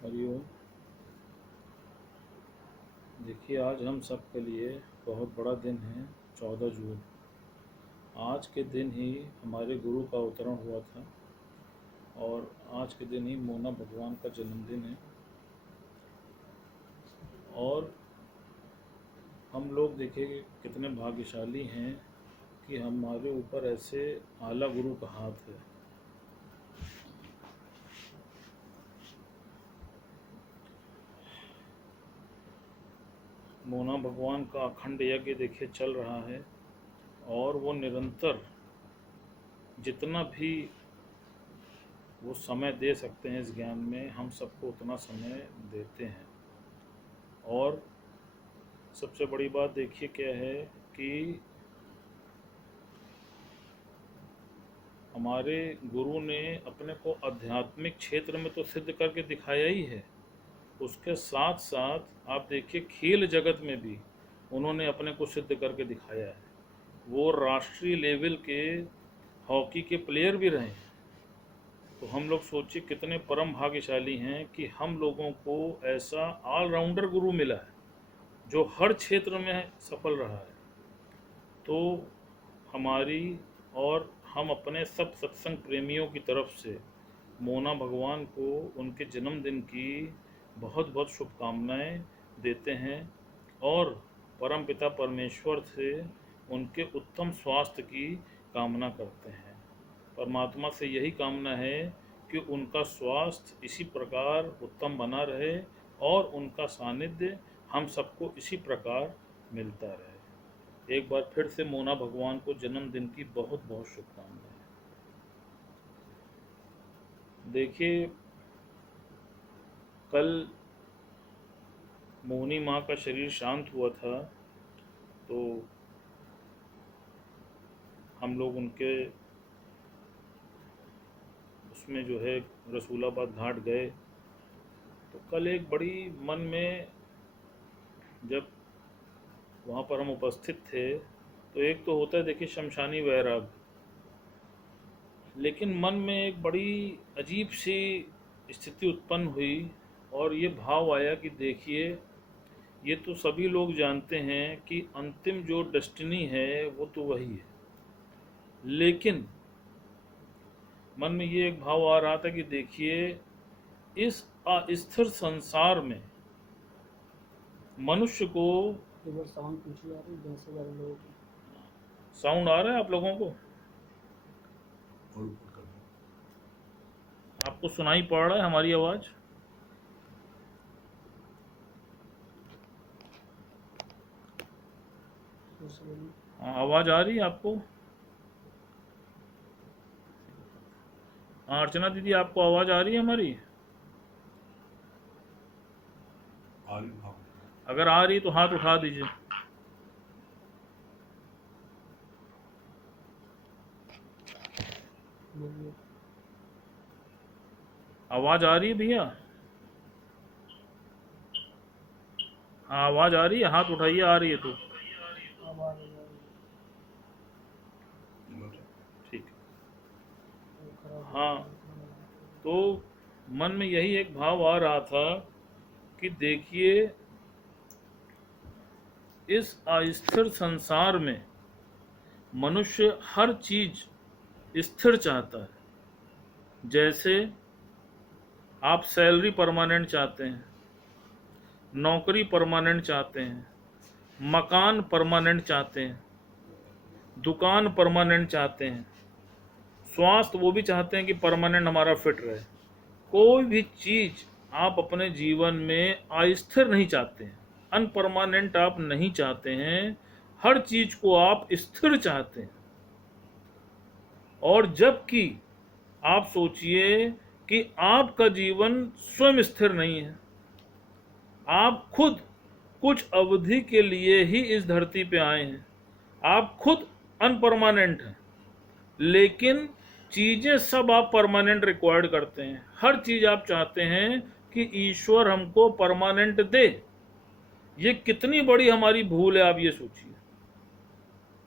हरिओम। देखिए, आज हम सब के लिए बहुत बड़ा दिन है। 14 जून। आज के दिन ही हमारे गुरु का अवतरण हुआ था और आज के दिन ही मोना भगवान का जन्मदिन है। और हम लोग देखिए कितने भाग्यशाली हैं कि हमारे ऊपर ऐसे आला गुरु का हाथ है। मोना भगवान का अखंड यज्ञ देखिए चल रहा है और वो निरंतर जितना भी वो समय दे सकते हैं इस ज्ञान में, हम सबको उतना समय देते हैं। और सबसे बड़ी बात देखिए क्या है कि हमारे गुरु ने अपने को आध्यात्मिक क्षेत्र में तो सिद्ध करके दिखाया ही है, उसके साथ साथ आप देखिए खेल जगत में भी उन्होंने अपने को सिद्ध करके दिखाया है। वो राष्ट्रीय लेवल के हॉकी के प्लेयर भी रहे हैं। तो हम लोग सोचिए कितने परम भाग्यशाली हैं कि हम लोगों को ऐसा ऑलराउंडर गुरु मिला है जो हर क्षेत्र में सफल रहा है। तो हमारी और हम अपने सब सत्संग प्रेमियों की तरफ से मोना भगवान को उनके जन्मदिन की बहुत बहुत शुभकामनाएं देते हैं और परम पिता परमेश्वर से उनके उत्तम स्वास्थ्य की कामना करते हैं। परमात्मा से यही कामना है कि उनका स्वास्थ्य इसी प्रकार उत्तम बना रहे और उनका सानिध्य हम सबको इसी प्रकार मिलता रहे। एक बार फिर से मोना भगवान को जन्मदिन की बहुत बहुत शुभकामनाएं। देखिए, कल मोहनी माँ का शरीर शांत हुआ था तो हम लोग उनके उसमें जो है रसूलाबाद घाट गए। तो कल एक बड़ी मन में, जब वहाँ पर हम उपस्थित थे, तो एक तो होता है देखिए शमशानी वैराग, लेकिन मन में एक बड़ी अजीब सी स्थिति उत्पन्न हुई और ये भाव आया कि देखिए, ये तो सभी लोग जानते हैं कि अंतिम जो डेस्टिनी है वो तो वही है, लेकिन मन में ये एक भाव आ रहा था कि देखिए, इस अस्थिर संसार में मनुष्य को साउंड आ रहा है आप लोगों को? आपको सुनाई पड़ रहा है हमारी आवाज? हाँ, आवाज आ रही है आपको? हाँ अर्चना दीदी, आपको आवाज आ रही है हमारी? अगर आ रही तो हाथ उठा दीजिए। आवाज आ रही है भैया? हाँ आवाज आ रही है, हाथ उठाइए। आ रही है तो ठीक। हाँ, तो मन में यही एक भाव आ रहा था कि देखिए, इस अस्थिर संसार में मनुष्य हर चीज स्थिर चाहता है। जैसे आप सैलरी परमानेंट चाहते हैं, नौकरी परमानेंट चाहते हैं, मकान परमानेंट चाहते हैं, दुकान परमानेंट चाहते हैं, स्वास्थ्य वो भी चाहते हैं कि परमानेंट हमारा फिट रहे। कोई भी चीज आप अपने जीवन में अस्थिर नहीं चाहते हैं, अनपरमानेंट आप नहीं चाहते हैं, हर चीज को आप स्थिर चाहते हैं। और जबकि आप सोचिए कि आपका जीवन स्वयं स्थिर नहीं है, आप खुद कुछ अवधि के लिए ही इस धरती पे आए हैं, आप खुद अनपरमानेंट हैं, लेकिन चीजें सब आप परमानेंट रिक्वायर्ड करते हैं। हर चीज आप चाहते हैं कि ईश्वर हमको परमानेंट दे। ये कितनी बड़ी हमारी भूल है, आप ये सोचिए।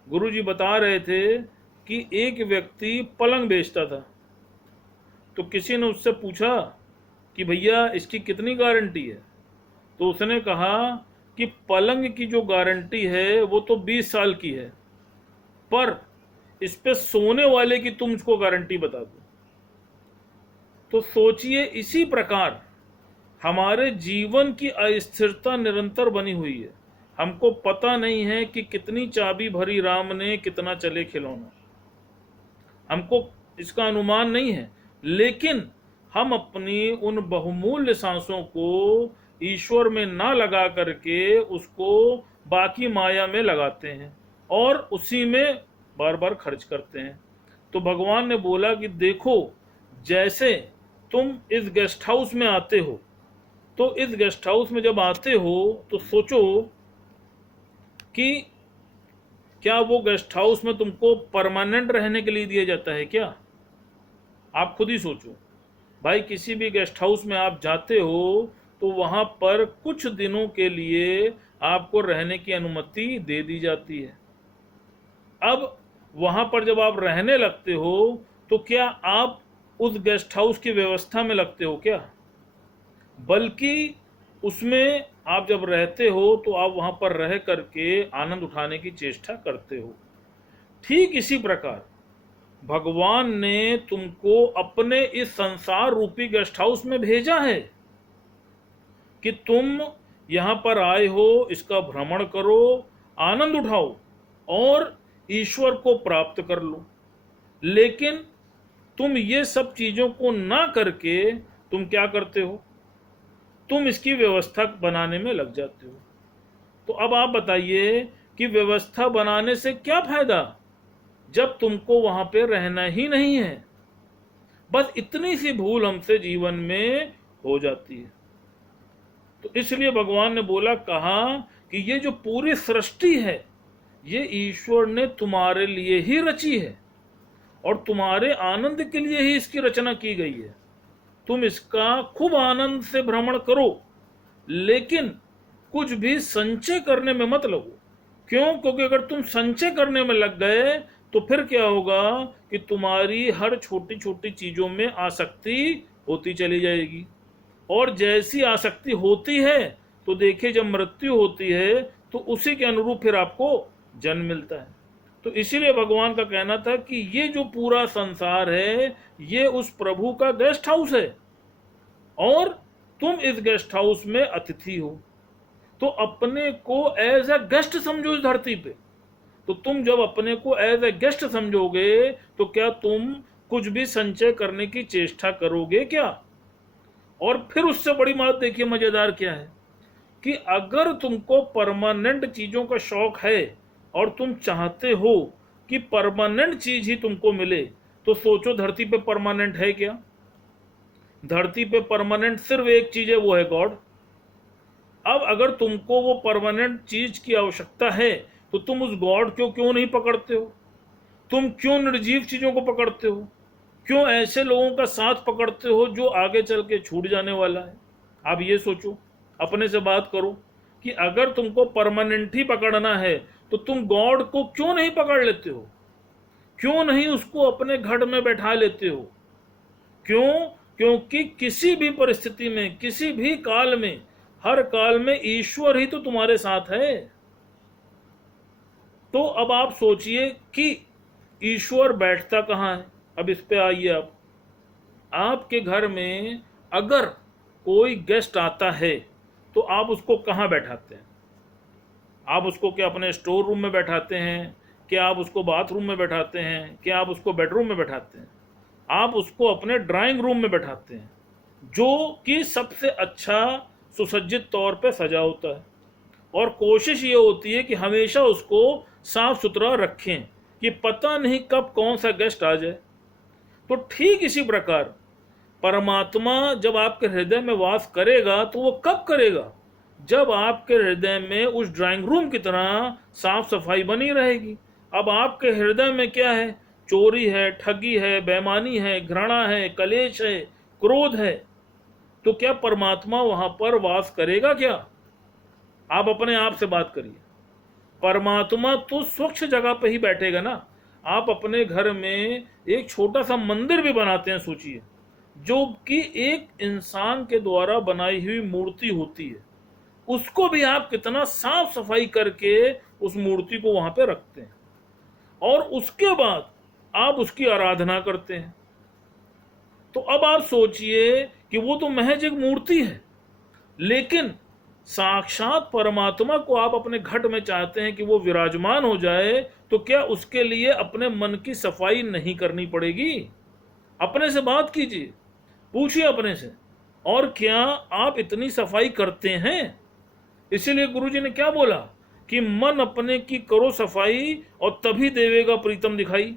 गुरुजी बता रहे थे कि एक व्यक्ति पलंग बेचता था, तो किसी ने उससे पूछा कि भैया इसकी कितनी गारंटी है? तो उसने कहा कि पलंग की जो गारंटी है वो तो 20 साल की है, पर इस पे सोने वाले की तुम मुझको गारंटी बता दो। तो सोचिए, इसी प्रकार हमारे जीवन की अस्थिरता निरंतर बनी हुई है। हमको पता नहीं है कि कितनी चाबी भरी राम ने, कितना चले खिलौना। हमको इसका अनुमान नहीं है, लेकिन हम अपनी उन बहुमूल्य सांसों को ईश्वर में ना लगा करके उसको बाकी माया में लगाते हैं और उसी में बार बार खर्च करते हैं। तो भगवान ने बोला कि देखो, जैसे तुम इस गेस्ट हाउस में आते हो, तो इस गेस्ट हाउस में जब आते हो तो सोचो कि क्या वो गेस्ट हाउस में तुमको परमानेंट रहने के लिए दिया जाता है क्या? आप खुद ही सोचो भाई, किसी भी गेस्ट हाउस में आप जाते हो तो वहां पर कुछ दिनों के लिए आपको रहने की अनुमति दे दी जाती है। अब वहां पर जब आप रहने लगते हो तो क्या आप उस गेस्ट हाउस की व्यवस्था में लगते हो क्या? बल्कि उसमें आप जब रहते हो तो आप वहां पर रह करके आनंद उठाने की चेष्टा करते हो। ठीक इसी प्रकार भगवान ने तुमको अपने इस संसार रूपी गेस्ट हाउस में भेजा है कि तुम यहां पर आए हो, इसका भ्रमण करो, आनंद उठाओ और ईश्वर को प्राप्त कर लो। लेकिन तुम ये सब चीजों को ना करके तुम क्या करते हो? तुम इसकी व्यवस्था बनाने में लग जाते हो। तो अब आप बताइए कि व्यवस्था बनाने से क्या फायदा जब तुमको वहां पे रहना ही नहीं है? बस इतनी सी भूल हमसे जीवन में हो जाती है। तो इसलिए भगवान ने बोला, कहा कि ये जो पूरी सृष्टि है ये ईश्वर ने तुम्हारे लिए ही रची है और तुम्हारे आनंद के लिए ही इसकी रचना की गई है। तुम इसका खूब आनंद से भ्रमण करो, लेकिन कुछ भी संचय करने में मत लगो। क्यों? क्योंकि अगर तुम संचय करने में लग गए तो फिर क्या होगा कि तुम्हारी हर छोटी छोटी चीजों में आसक्ति होती चली जाएगी, और जैसी आसक्ति होती है तो देखिए जब मृत्यु होती है तो उसी के अनुरूप फिर आपको जन्म मिलता है। तो इसीलिए भगवान का कहना था कि ये जो पूरा संसार है ये उस प्रभु का गेस्ट हाउस है और तुम इस गेस्ट हाउस में अतिथि हो। तो अपने को एज ए गेस्ट समझो इस धरती पे। तो तुम जब अपने को एज ए गेस्ट समझोगे तो क्या तुम कुछ भी संचय करने की चेष्टा करोगे क्या? और फिर उससे बड़ी बात देखिए मजेदार क्या है कि अगर तुमको परमानेंट चीजों का शौक है और तुम चाहते हो कि परमानेंट चीज ही तुमको मिले, तो सोचो धरती पे परमानेंट है क्या? धरती पे परमानेंट सिर्फ एक चीज है, वो है गॉड। अब अगर तुमको वो परमानेंट चीज की आवश्यकता है तो तुम उस गॉड को क्यों नहीं पकड़ते हो? तुम क्यों निर्जीव चीजों को पकड़ते हो? क्यों ऐसे लोगों का साथ पकड़ते हो जो आगे चल के छूट जाने वाला है? आप ये सोचो, अपने से बात करो कि अगर तुमको परमानेंट ही पकड़ना है तो तुम गॉड को क्यों नहीं पकड़ लेते हो? क्यों नहीं उसको अपने घर में बैठा लेते हो? क्यों? क्योंकि किसी भी परिस्थिति में, किसी भी काल में, हर काल में ईश्वर ही तो तुम्हारे साथ है। तो अब आप सोचिए कि ईश्वर बैठता कहाँ है। अब इस पे आइए आप। आपके घर में अगर कोई गेस्ट आता है तो आप उसको कहाँ बैठाते हैं? आप उसको क्या अपने स्टोर रूम में बैठाते हैं? क्या आप उसको बाथरूम में बैठाते हैं? क्या आप उसको बेडरूम में बैठाते हैं? आप उसको अपने ड्राइंग रूम में बैठाते हैं, जो कि सबसे अच्छा सुसज्जित तौर पे सजा होता है। और कोशिश ये होती है कि हमेशा उसको साफ सुथरा रखें कि पता नहीं कब कौन सा गेस्ट आ जाए। तो ठीक इसी प्रकार परमात्मा जब आपके हृदय में वास करेगा तो वो कब करेगा? जब आपके हृदय में उस ड्राइंग रूम की तरह साफ सफाई बनी रहेगी। अब आपके हृदय में क्या है? चोरी है, ठगी है, बेईमानी है, घृणा है, कलेश है, क्रोध है। तो क्या परमात्मा वहां पर वास करेगा क्या? आप अपने आप से बात करिए। परमात्मा तो स्वच्छ जगह पे ही बैठेगा ना। आप अपने घर में एक छोटा सा मंदिर भी बनाते हैं, सोचिए, जो कि एक इंसान के द्वारा बनाई हुई मूर्ति होती है, उसको भी आप कितना साफ सफाई करके उस मूर्ति को वहां पे रखते हैं और उसके बाद आप उसकी आराधना करते हैं। तो अब आप सोचिए कि वो तो महज एक मूर्ति है, लेकिन साक्षात परमात्मा को आप अपने घट में चाहते हैं कि वो विराजमान हो जाए, तो क्या उसके लिए अपने मन की सफाई नहीं करनी पड़ेगी? अपने से बात कीजिए, पूछिए अपने से, और क्या आप इतनी सफाई करते हैं? इसीलिए गुरुजी ने क्या बोला कि मन अपने की करो सफाई और तभी देवेगा प्रीतम दिखाई।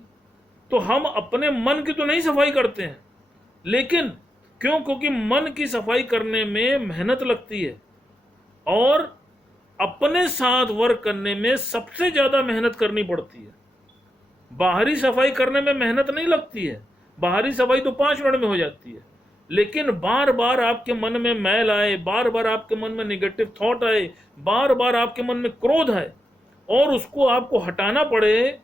तो हम अपने मन की तो नहीं सफाई करते हैं, लेकिन क्यों? क्योंकि मन की सफाई करने में मेहनत लगती है और अपने साथ वर्क करने में सबसे ज्यादा मेहनत करनी पड़ती है। बाहरी सफाई करने में मेहनत नहीं लगती है, बाहरी सफाई तो 5 मिनट में हो जाती है, लेकिन बार बार आपके मन में मैल आए, बार बार आपके मन में निगेटिव थॉट आए, बार बार आपके मन में क्रोध आए और उसको आपको हटाना पड़े,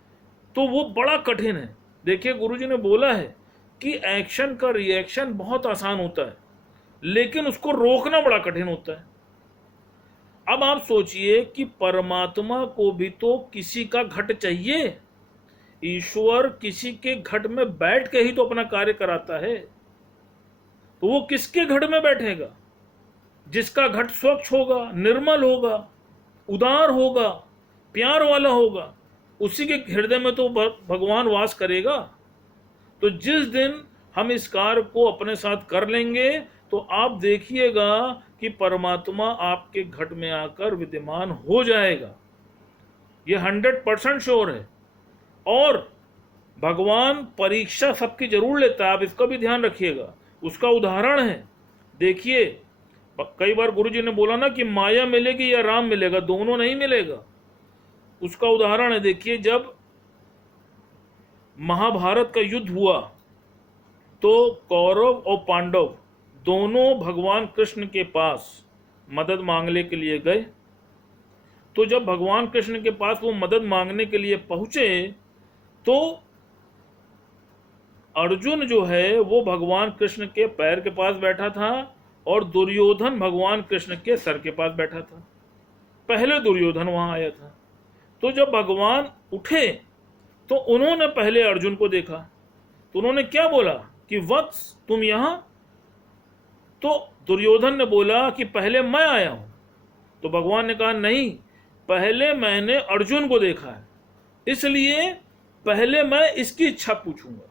तो वो बड़ा कठिन है। देखिए गुरुजी ने बोला है कि एक्शन का रिएक्शन बहुत आसान होता है, लेकिन उसको रोकना बड़ा कठिन होता है। अब आप सोचिए कि परमात्मा को भी तो किसी का घट चाहिए। ईश्वर किसी के घट में बैठ के ही तो अपना कार्य कराता है, तो वो किसके घट में बैठेगा? जिसका घट स्वच्छ होगा, निर्मल होगा, उदार होगा, प्यार वाला होगा, उसी के हृदय में तो भगवान वास करेगा। तो जिस दिन हम इस कार्य को अपने साथ कर लेंगे, तो आप देखिएगा कि परमात्मा आपके घट में आकर विद्यमान हो जाएगा। यह 100% श्योर है। और भगवान परीक्षा सबकी जरूर लेता है, आप इसका भी ध्यान रखिएगा। उसका उदाहरण है, देखिए कई बार गुरुजी ने बोला ना कि माया मिलेगी या राम मिलेगा, दोनों नहीं मिलेगा। उसका उदाहरण है, देखिए जब महाभारत का युद्ध हुआ तो कौरव और पांडव दोनों भगवान कृष्ण के पास मदद मांगने के लिए गए। तो जब भगवान कृष्ण के पास वो मदद मांगने के लिए पहुंचे, तो अर्जुन जो है वो भगवान कृष्ण के पैर के पास बैठा था और दुर्योधन भगवान कृष्ण के सर के पास बैठा था। पहले दुर्योधन वहां आया था। तो जब भगवान उठे तो उन्होंने पहले अर्जुन को देखा, तो उन्होंने क्या बोला कि वत्स तुम यहां? तो दुर्योधन ने बोला कि पहले मैं आया हूं। तो भगवान ने कहा नहीं, पहले मैंने अर्जुन को देखा है, इसलिए पहले मैं इसकी इच्छा पूछूंगा।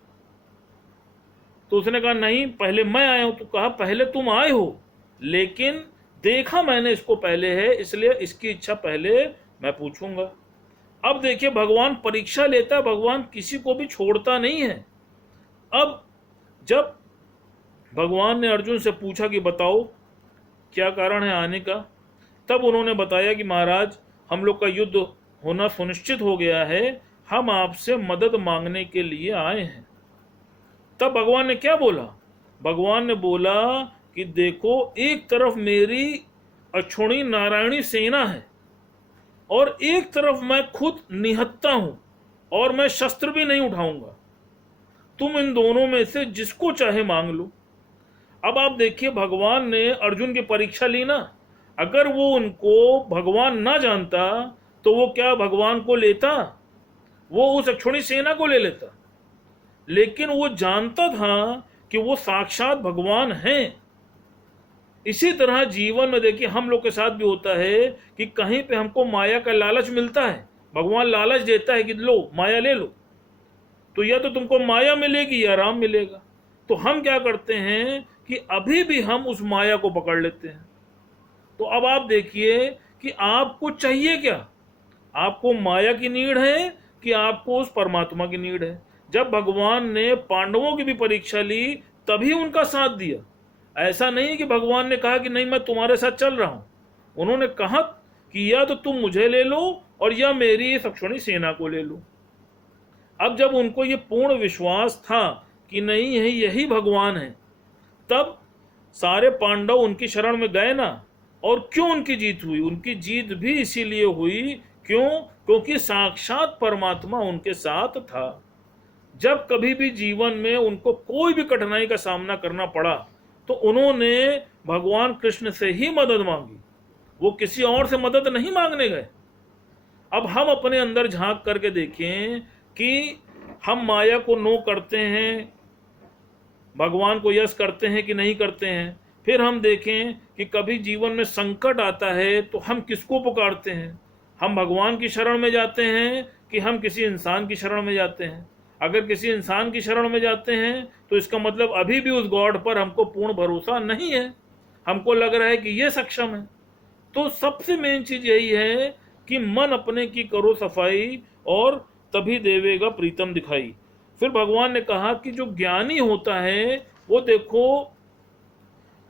तो उसने कहा नहीं, पहले मैं आया हूं। तो कहा पहले तुम आए हो, लेकिन देखा मैंने इसको पहले है, इसलिए इसकी इच्छा पहले मैं पूछूंगा। अब देखिए भगवान परीक्षा लेता है, भगवान किसी को भी छोड़ता नहीं है। अब जब भगवान ने अर्जुन से पूछा कि बताओ क्या कारण है आने का, तब उन्होंने बताया कि महाराज हम लोग का युद्ध होना सुनिश्चित हो गया है, हम आपसे मदद मांगने के लिए आए हैं। तब भगवान ने क्या बोला? भगवान ने बोला कि देखो एक तरफ मेरी अक्षुणी नारायणी सेना है और एक तरफ मैं खुद निहत्ता हूं और मैं शस्त्र भी नहीं उठाऊंगा। तुम इन दोनों में से जिसको चाहे मांग लो। अब आप देखिए भगवान ने अर्जुन की परीक्षा ली ना। अगर वो उनको भगवान ना जानता तो वो क्या भगवान को लेता? वो उस अक्षुणी सेना को ले लेता। लेकिन वो जानता था कि वो साक्षात भगवान हैं। इसी तरह जीवन में देखिए हम लोग के साथ भी होता है कि कहीं पे हमको माया का लालच मिलता है, भगवान लालच देता है कि लो माया ले लो, तो या तो तुमको माया मिलेगी या राम मिलेगा। तो हम क्या करते हैं कि अभी भी हम उस माया को पकड़ लेते हैं। तो अब आप देखिए कि आपको चाहिए क्या? आपको माया की नीड है कि आपको उस परमात्मा की नीड है? जब भगवान ने पांडवों की भी परीक्षा ली तभी उनका साथ दिया। ऐसा नहीं कि भगवान ने कहा कि नहीं मैं तुम्हारे साथ चल रहा हूं। उन्होंने कहा कि या तो तुम मुझे ले लो और या मेरी अक्षुणी सेना को ले लो। अब जब उनको ये पूर्ण विश्वास था कि नहीं यही भगवान है, तब सारे पांडव उनकी शरण में गए ना। और क्यों उनकी जीत हुई? उनकी जीत भी इसीलिए हुई, क्यों? क्योंकि साक्षात परमात्मा उनके साथ था। जब कभी भी जीवन में उनको कोई भी कठिनाई का सामना करना पड़ा तो उन्होंने भगवान कृष्ण से ही मदद मांगी, वो किसी और से मदद नहीं मांगने गए। अब हम अपने अंदर झांक करके देखें कि हम माया को नो करते हैं, भगवान को यस करते हैं कि नहीं करते हैं। फिर हम देखें कि कभी जीवन में संकट आता है तो हम किसको पुकारते हैं, हम भगवान की शरण में जाते हैं कि हम किसी इंसान की शरण में जाते हैं। अगर किसी इंसान की शरण में जाते हैं तो इसका मतलब अभी भी उस गॉड पर हमको पूर्ण भरोसा नहीं है, हमको लग रहा है कि ये सक्षम है। तो सबसे मेन चीज यही है कि मन अपने की करो सफाई और तभी देवेगा प्रीतम दिखाई। फिर भगवान ने कहा कि जो ज्ञानी होता है वो देखो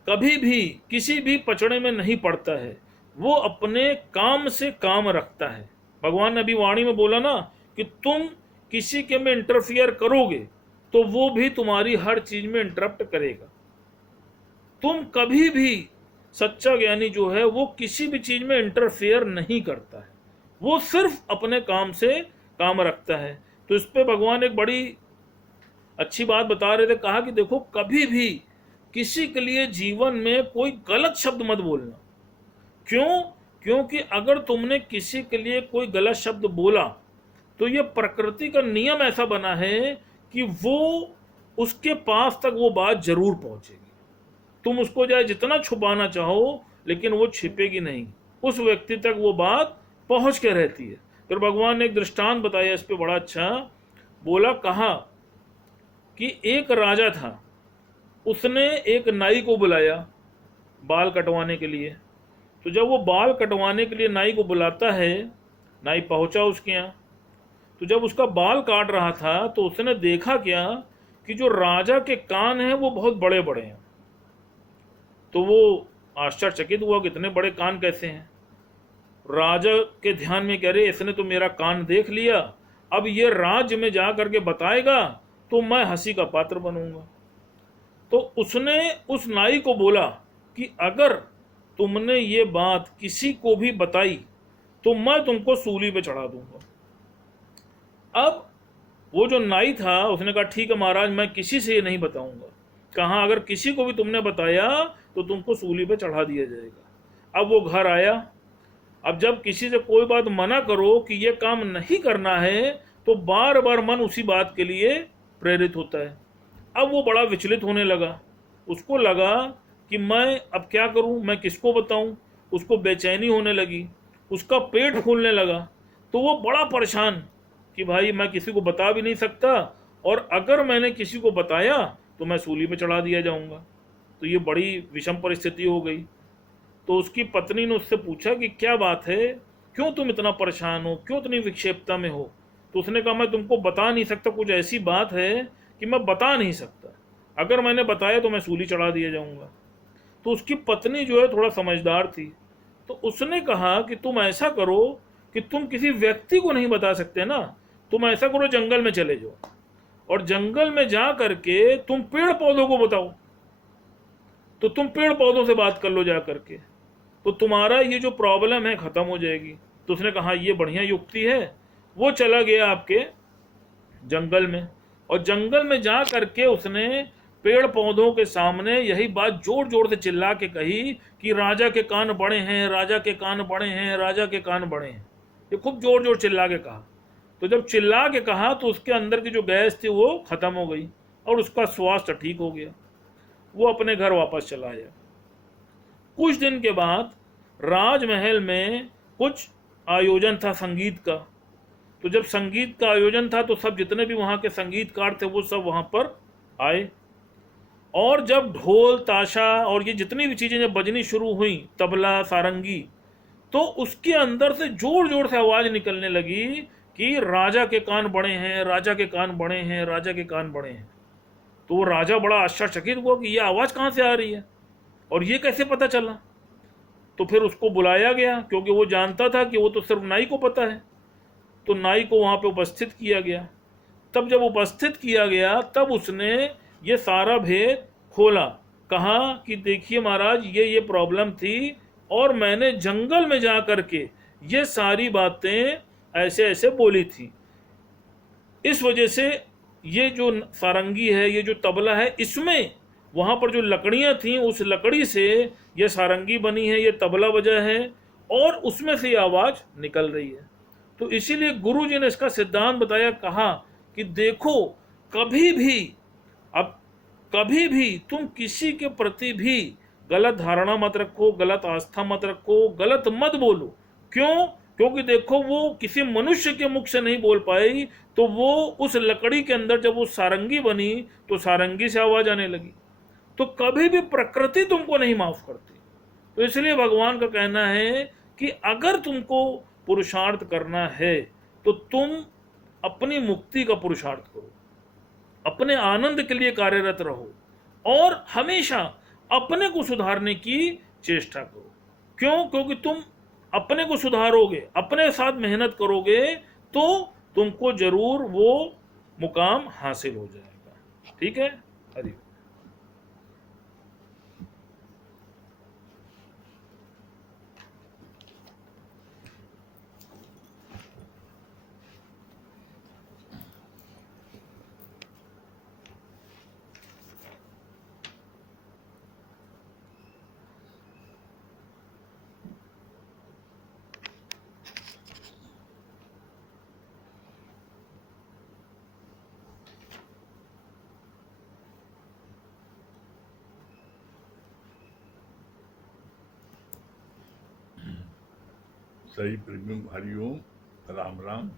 कभी भी किसी भी पचड़े में नहीं पड़ता है, वो अपने काम से काम रखता है। भगवान ने अभी वाणी में बोला ना कि तुम किसी के में इंटरफियर करोगे तो वो भी तुम्हारी हर चीज में इंटरप्ट करेगा। तुम कभी भी, सच्चा ज्ञानी जो है वो किसी भी चीज में इंटरफेयर नहीं करता है, वो सिर्फ अपने काम से काम रखता है। तो इस पे भगवान एक बड़ी अच्छी बात बता रहे थे, कहा कि देखो कभी भी किसी के लिए जीवन में कोई गलत शब्द मत बोलना। क्यों? क्योंकि अगर तुमने किसी के लिए कोई गलत शब्द बोला तो ये प्रकृति का नियम ऐसा बना है कि वो उसके पास तक वो बात जरूर पहुंचेगी। तुम उसको चाहे जितना छुपाना चाहो लेकिन वो छिपेगी नहीं, उस व्यक्ति तक वो बात पहुंच के रहती है। फिर भगवान ने एक दृष्टांत बताया इस पे बड़ा अच्छा बोला, कहा कि एक राजा था, उसने एक नाई को बुलाया बाल कटवाने के लिए। तो जब वो बाल कटवाने के लिए नाई को बुलाता है, नाई पहुंचा उसके यहाँ, तो जब उसका बाल काट रहा था तो उसने देखा क्या कि जो राजा के कान हैं वो बहुत बड़े बड़े हैं। तो वो आश्चर्यचकित हुआ कि इतने बड़े कान कैसे हैं। राजा के ध्यान में कह रहे इसने तो मेरा कान देख लिया, अब ये राज्य में जा करके बताएगा तो मैं हंसी का पात्र बनूंगा। तो उसने उस नाई को बोला कि अगर तुमने ये बात किसी को भी बताई तो मैं तुमको सूली पे चढ़ा दूंगा। अब वो जो नाई था उसने कहा ठीक है महाराज, मैं किसी से ये नहीं बताऊंगा। कहा अगर किसी को भी तुमने बताया तो तुमको सूली पे चढ़ा दिया जाएगा। अब वो घर आया, अब जब किसी से कोई बात मना करो कि ये काम नहीं करना है तो बार बार मन उसी बात के लिए प्रेरित होता है। अब वो बड़ा विचलित होने लगा, उसको लगा कि मैं अब क्या करूं, मैं किसको बताऊं। उसको बेचैनी होने लगी, उसका पेट फूलने लगा। तो वो बड़ा परेशान कि भाई मैं किसी को बता भी नहीं सकता, और अगर मैंने किसी को बताया तो मैं सूली पे चढ़ा दिया जाऊंगा। तो ये बड़ी विषम परिस्थिति हो गई। तो उसकी पत्नी ने उससे पूछा कि क्या बात है, क्यों तुम इतना परेशान हो, क्यों इतनी विक्षेपता में हो। तो उसने कहा मैं तुमको बता नहीं सकता, कुछ ऐसी बात है कि मैं बता नहीं सकता, अगर मैंने बताया तो मैं सूली चढ़ा दिया जाऊंगा। तो उसकी पत्नी जो है थोड़ा समझदार थी, तो उसने कहा कि तुम ऐसा करो कि तुम किसी व्यक्ति को नहीं बता सकते ना, तुम ऐसा करो जंगल में चले जाओ और जंगल में जा करके तुम पेड़ पौधों को बताओ। तो तुम पेड़ पौधों से बात कर लो जा करके, तो तुम्हारा ये जो प्रॉब्लम है खत्म हो जाएगी। तो उसने कहा ये बढ़िया युक्ति है। वो चला गया आपके जंगल में, और जंगल में जा करके उसने पेड़ पौधों के सामने यही बात जोर जोर से चिल्ला के कही कि राजा के कान बड़े हैं, राजा के कान बड़े हैं, राजा के कान बड़े हैं। ये खूब जोर जोर चिल्ला के कहा। तो जब चिल्ला के कहा तो उसके अंदर की जो गैस थी वो खत्म हो गई और उसका स्वास्थ्य ठीक हो गया। वो अपने घर वापस चला आया। कुछ दिन के बाद राजमहल में कुछ आयोजन था संगीत का। तो जब संगीत का आयोजन था तो सब जितने भी वहां के संगीतकार थे वो सब वहां पर आए, और जब ढोल ताशा और ये जितनी भी चीजें जब बजनी शुरू हुई, तबला सारंगी, तो उसके अंदर से जोर जोर से आवाज निकलने लगी कि राजा के कान बड़े हैं, राजा के कान बड़े हैं, राजा के कान बड़े हैं। तो वो राजा बड़ा आश्चर्यचकित हुआ कि ये आवाज कहां से आ रही है और ये कैसे पता चला। तो फिर उसको बुलाया गया, क्योंकि वो जानता था कि वो तो सिर्फ नाई को पता है। तो नाई को वहां पे उपस्थित किया गया। तब जब उपस्थित किया गया तब उसने ये सारा भेद खोला। कहा कि देखिए महाराज ये प्रॉब्लम थी और मैंने जंगल में जा करके ये सारी बातें ऐसे ऐसे बोली थी, इस वजह से ये जो सारंगी है, ये जो तबला है, इसमें वहां पर जो लकड़ियां थी उस लकड़ी से ये सारंगी बनी है, ये तबला बजा है और उसमें से ये आवाज निकल रही है। तो इसीलिए गुरु जी ने इसका सिद्धांत बताया, कहा कि देखो कभी भी, अब कभी भी तुम किसी के प्रति भी गलत धारणा मत रखो, गलत आस्था मत रखो, गलत मत बोलो। क्यों? क्योंकि देखो वो किसी मनुष्य के मुख से नहीं बोल पाई, तो वो उस लकड़ी के अंदर जब वो सारंगी बनी तो सारंगी से आवाज आने लगी। तो कभी भी प्रकृति तुमको नहीं माफ करती। तो इसलिए भगवान का कहना है कि अगर तुमको पुरुषार्थ करना है तो तुम अपनी मुक्ति का पुरुषार्थ करो, अपने आनंद के लिए कार्यरत रहो और हमेशा अपने को सुधारने की चेष्टा करो। क्यों? क्योंकि तुम अपने को सुधारोगे, अपने साथ मेहनत करोगे, तो तुमको जरूर वो मुकाम हासिल हो जाएगा। ठीक है? हरि सही प्रेम, हरिओम, राम राम।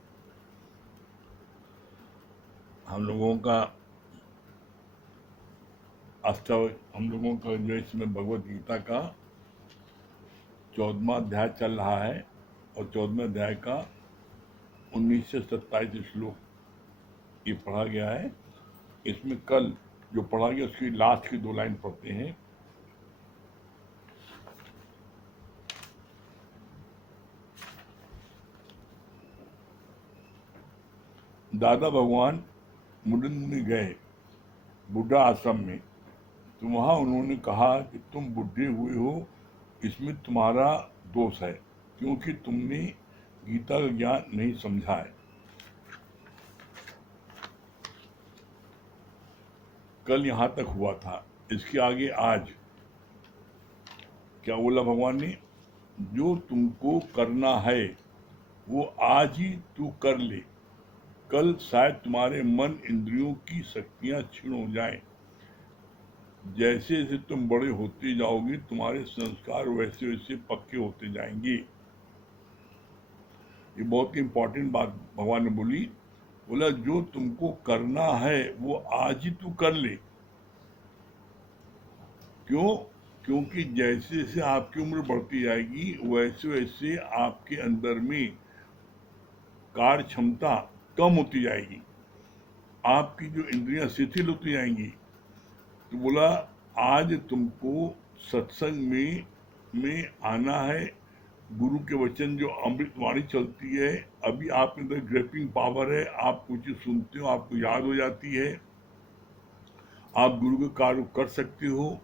हम लोगों का हम लोगों का जो इसमें भगवत गीता का 14वां अध्याय चल रहा है और 14वें अध्याय का 19 से 27 श्लोक ये पढ़ा गया है। इसमें कल जो पढ़ा गया उसकी लास्ट की 2 लाइन पढ़ते हैं। दादा भगवान मुंडन मुनि गए बुढ़ा आश्रम में, तो वहां उन्होंने कहा कि तुम बुढ़े हुए हो, इसमें तुम्हारा दोष है, क्योंकि तुमने गीता का ज्ञान नहीं समझा है। कल यहाँ तक हुआ था। इसके आगे आज क्या बोला भगवान ने? जो तुमको करना है वो आज ही तू कर ले, कल शायद तुम्हारे मन इंद्रियों की शक्तियां क्षीण हो जाएं। जैसे जैसे तुम बड़े होते जाओगे तुम्हारे संस्कार वैसे वैसे पक्के होते जाएंगे। ये बहुत ही इंपॉर्टेंट बात भगवान ने बोली। बोला जो तुमको करना है वो आज ही तू कर ले। क्यों? क्योंकि जैसे जैसे आपकी उम्र बढ़ती जाएगी वैसे वैसे आपके अंदर में कार्य क्षमता कम होती जाएगी, आपकी जो इंद्रियां शिथिल होती जाएंगी। तो बोला आज तुमको सत्संग में आना है। गुरु के वचन जो अमृत वाणी चलती है, अभी आपके अंदर ग्रैपिंग पावर है, आप कुछ सुनते हो आपको याद हो जाती है, आप गुरु के कार्य कर सकते हो।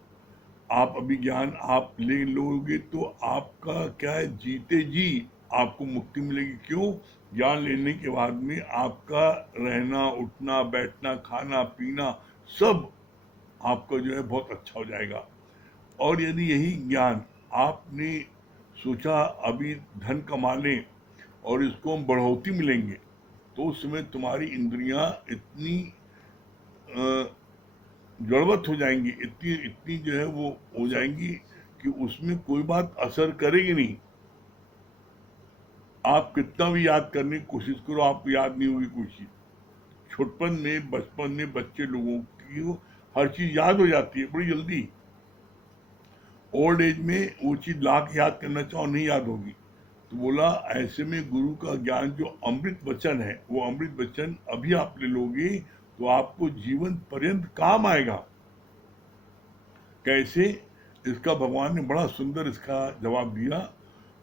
आप अभी ज्ञान आप ले लोगे तो आपका क्या है, जीते जी आपको मुक्ति मिलेगी। क्यों? ज्ञान लेने के बाद में आपका रहना उठना बैठना खाना पीना सब आपका जो है बहुत अच्छा हो जाएगा। और यदि यही ज्ञान आपने सोचा अभी धन कमा लें और इसको हम बढ़ोतरी मिलेंगे, तो उस समय तुम्हारी इंद्रियां इतनी जड़वत हो जाएंगी, इतनी इतनी जो है वो हो जाएंगी कि उसमें कोई बात असर करेगी नहीं। आप कितना भी याद करने की कोशिश करो आपको याद नहीं होगी कोई चीज। छोटपन में बचपन में बच्चे लोगों की हर चीज याद हो जाती है बड़ी जल्दी। ओल्ड एज में वो चीज ला के याद करना चाहो नहीं याद होगी। तो बोला ऐसे में गुरु का ज्ञान जो अमृत वचन है, वो अमृत वचन अभी आप ले लोगे तो आपको जीवन पर्यंत काम आएगा। कैसे? इसका भगवान ने बड़ा सुंदर इसका जवाब दिया।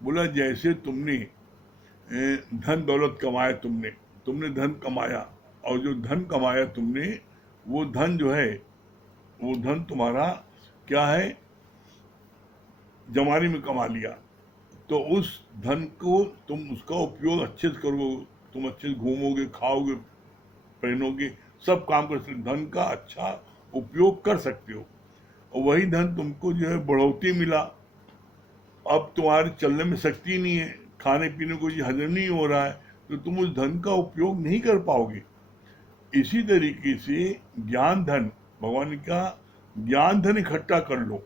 बोला जैसे तुमने धन दौलत कमाया, तुमने धन कमाया और जो धन कमाया तुमने, वो धन जो है वो धन तुम्हारा क्या है, जमाने में कमा लिया। तो उस धन को तुम उसका उपयोग अच्छे से करोगे, तुम अच्छे से घूमोगे खाओगे पहनोगे, सब काम कर सकते, धन का अच्छा उपयोग कर सकते हो। और वही धन तुमको जो है बढ़ोतरी मिला, अब तुम्हारे चलने में शक्ति नहीं है, खाने पीने को ये हजम नहीं हो रहा है, तो तुम उस धन का उपयोग नहीं कर पाओगे। इसी तरीके से ज्ञान धन, भगवान ने कहा ज्ञान धन इकट्ठा कर लो।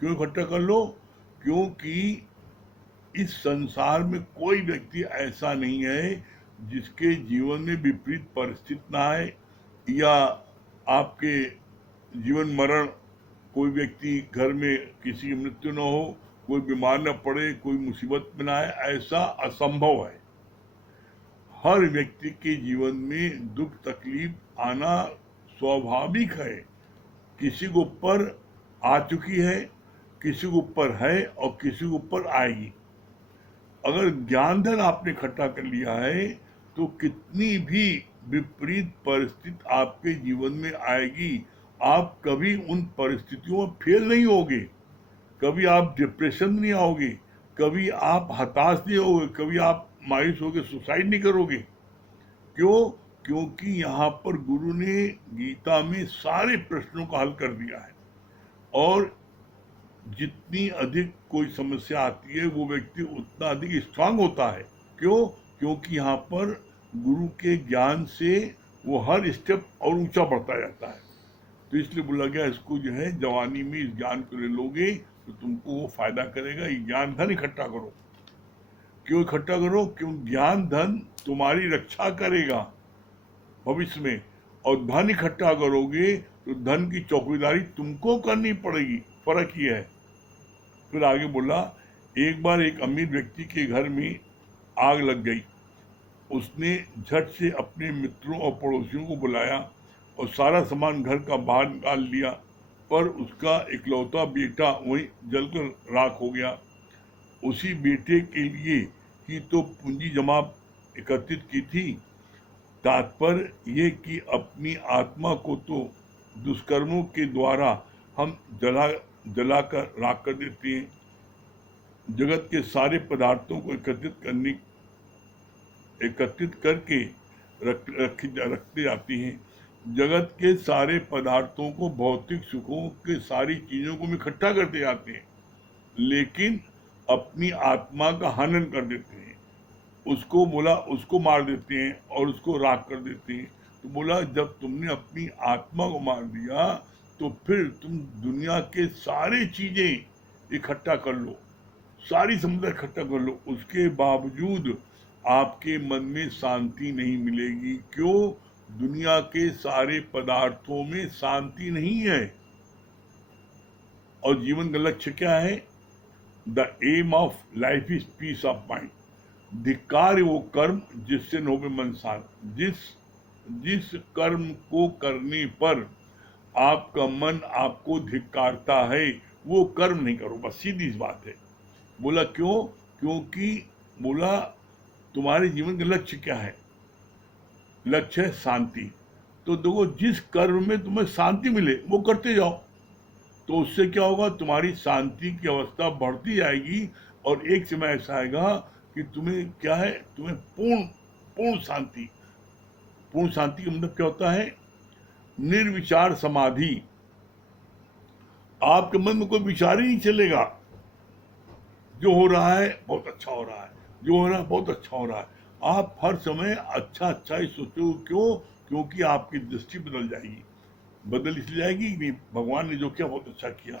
क्यों इकट्ठा कर लो? क्योंकि इस संसार में कोई व्यक्ति ऐसा नहीं है जिसके जीवन में विपरीत परिस्थिति ना आए, या आपके जीवन मरण, कोई व्यक्ति घर में किसी की मृत्यु न हो, कोई बीमार न पड़े, कोई मुसीबत में ना आए, ऐसा असंभव है। हर व्यक्ति के जीवन में दुख तकलीफ आना स्वाभाविक है। किसी के ऊपर आ चुकी है, किसी के ऊपर है और किसी के ऊपर आएगी। अगर ज्ञान धन आपने इकट्ठा कर लिया है तो कितनी भी विपरीत परिस्थिति आपके जीवन में आएगी, आप कभी उन परिस्थितियों में फेल नहीं होगे, कभी आप डिप्रेशन में नहीं आओगे, कभी आप हताश नहीं होगे, कभी आप मायूस होकर सुसाइड नहीं करोगे। क्यों? क्योंकि यहाँ पर गुरु ने गीता में सारे प्रश्नों का हल कर दिया है। और जितनी अधिक कोई समस्या आती है वो व्यक्ति उतना अधिक स्ट्रांग होता है। क्यों? क्योंकि यहाँ पर गुरु के ज्ञान से वो हर स्टेप और ऊंचा बढ़ता जाता है। तो इसलिए बोला गया इसको जो है जवानी में इस ज्ञान को ले लोगे तो तुमको वो फायदा करेगा। ये ज्ञान धन इकट्ठा करो। क्यों इकट्ठा करो? क्यों ज्ञान धन तुम्हारी रक्षा करेगा भविष्य में, और धन इकट्ठा करोगे तो धन की चौकीदारी तुमको करनी पड़ेगी। फर्क ये है। फिर आगे बोला, एक बार एक अमीर व्यक्ति के घर में आग लग गई। उसने झट से अपने मित्रों और पड़ोसियों को बुलाया और सारा सामान घर का बाहर निकाल लिया, पर उसका इकलौता बेटा वहीं जलकर राख हो गया। उसी बेटे के लिए ही तो पूंजी जमा एकत्रित की थी। तात्पर्य ये कि अपनी आत्मा को तो दुष्कर्मों के द्वारा हम जलाकर राख कर देते हैं। जगत के सारे पदार्थों को एकत्रित करके रखते जाती हैं। जगत के सारे पदार्थों को, भौतिक सुखों के सारी चीजों को इकट्ठा करते जाते हैं, लेकिन अपनी आत्मा का हनन कर देते हैं। उसको बोला उसको मार देते हैं और उसको राख कर देते हैं। तो बोला जब तुमने अपनी आत्मा को मार दिया तो फिर तुम दुनिया के सारी चीजें इकट्ठा कर लो, सारी संपदा इकट्ठा कर लो, उसके बावजूद आपके मन में शांति नहीं मिलेगी। क्यों? दुनिया के सारे पदार्थों में शांति नहीं है। और जीवन का लक्ष्य क्या है? The aim of life is peace of mind. धिक्कार वो कर्म जिससे न होवे मन शांत। जिस कर्म को करने पर आपका मन आपको धिक्कारता है वो कर्म नहीं करो, बस सीधी सी बात है। बोला क्यों? क्योंकि बोला तुम्हारे जीवन का लक्ष्य क्या है? लक्ष्य है शांति। तो देखो जिस कर्म में तुम्हें शांति मिले वो करते जाओ, तो उससे क्या होगा? तुम्हारी शांति की अवस्था बढ़ती जाएगी और एक समय ऐसा आएगा कि तुम्हें क्या है, तुम्हें पूर्ण शांति। पूर्ण शांति का मतलब क्या होता है? निर्विचार समाधि। आपके मन में कोई विचार ही नहीं चलेगा। जो हो रहा है बहुत अच्छा हो रहा है, जो हो रहा है बहुत अच्छा हो रहा है। आप हर समय अच्छा ही सोचो। क्यों? क्योंकि आपकी दृष्टि बदल जाएगी। बदल इसलिए जाएगी कि भगवान ने जो किया बहुत अच्छा किया।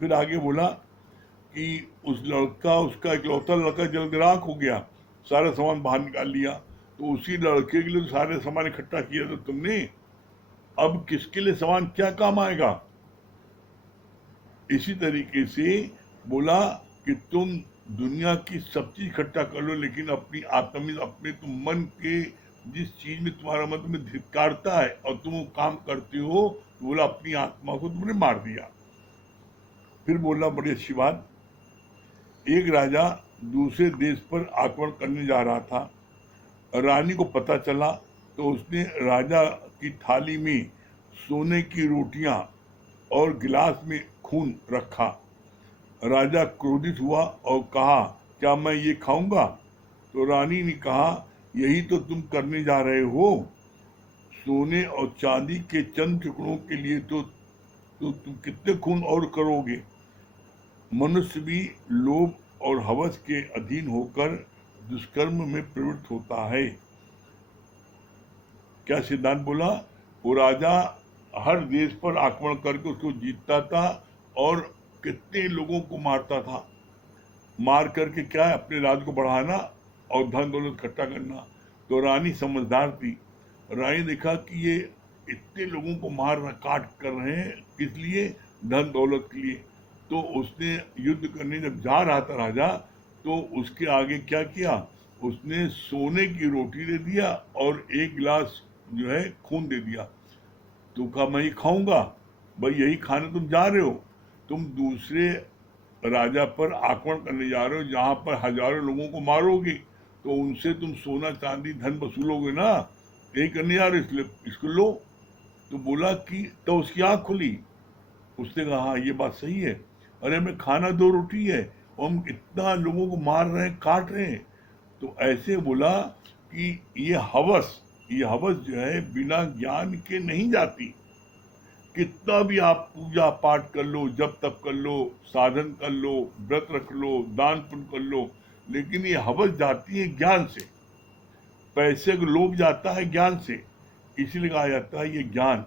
फिर आगे बोला कि उस लड़का, उसका इकलौता लड़का जल के राख हो गया, सारा सामान बाहर निकाल लिया। तो उसी लड़के के लिए तो सारे सामान इकट्ठा किया था तुमने, अब किसके लिए सामान क्या काम आएगा? इसी तरीके से बोला कि तुम दुनिया की सब चीज इकट्ठा कर लो, लेकिन अपनी आत्मा में, अपने तुम मन के जिस चीज में तुम्हारा मन तुम्हें धिक्कारता है और तुम वो काम करते हो, तो बोला अपनी आत्मा को तुमने मार दिया। फिर बोला बड़ी अच्छी बात, एक राजा दूसरे देश पर आक्रमण करने जा रहा था। रानी को पता चला तो उसने राजा की थाली में सोने की रोटियां और गिलास में खून रखा। राजा क्रोधित हुआ और कहा, क्या मैं ये खाऊंगा? तो रानी ने कहा, यही तो तुम करने जा रहे हो। सोने और चांदी के चंद टुकड़ों के लिए तो तुम कितने खून और करोगे। मनुष्य भी लोभ और हवस के अधीन होकर दुष्कर्म में प्रवृत्त होता है। क्या सिद्धांत बोला? वो राजा हर देश पर आक्रमण करके उसको जीतता था और कितने लोगों को मारता था। मार करके क्या है, अपने राज को बढ़ाना और धन दौलत इकट्ठा करना। तो रानी समझदार थी। रानी देखा कि ये इतने लोगों को काट कर रहे हैं, किस लिए? धन दौलत के लिए। तो उसने युद्ध करने जब जा रहा था राजा, तो उसके आगे क्या किया, उसने सोने की रोटी दे दिया और एक गिलास जो है खून दे दिया। तो कहा मैं ये खाऊंगा। भाई यही खाने तुम जा रहे हो, तुम दूसरे राजा पर आक्रमण करने जा रहे हो जहां पर हजारों लोगों को मारोगे, तो उनसे तुम सोना चांदी धन वसूलोगे ना, यही करने जा रहे हो, इसलिए इसको लो। तो बोला कि तो उसकी आंख खुली। उसने कहा हाँ ये बात सही है, अरे मैं खाना 2 रोटी है और हम इतना लोगों को मार रहे हैं, काट रहे हैं। तो ऐसे बोला कि ये हवस जो है बिना ज्ञान के नहीं जाती। कितना भी आप पूजा पाठ कर लो, जब तक कर लो, साधन कर लो, व्रत रख लो, दान पुण्य कर लो, लेकिन ये हवस जाती है ज्ञान से। पैसे को लोभ जाता है ज्ञान से, इसीलिए कहा जाता है ये ज्ञान।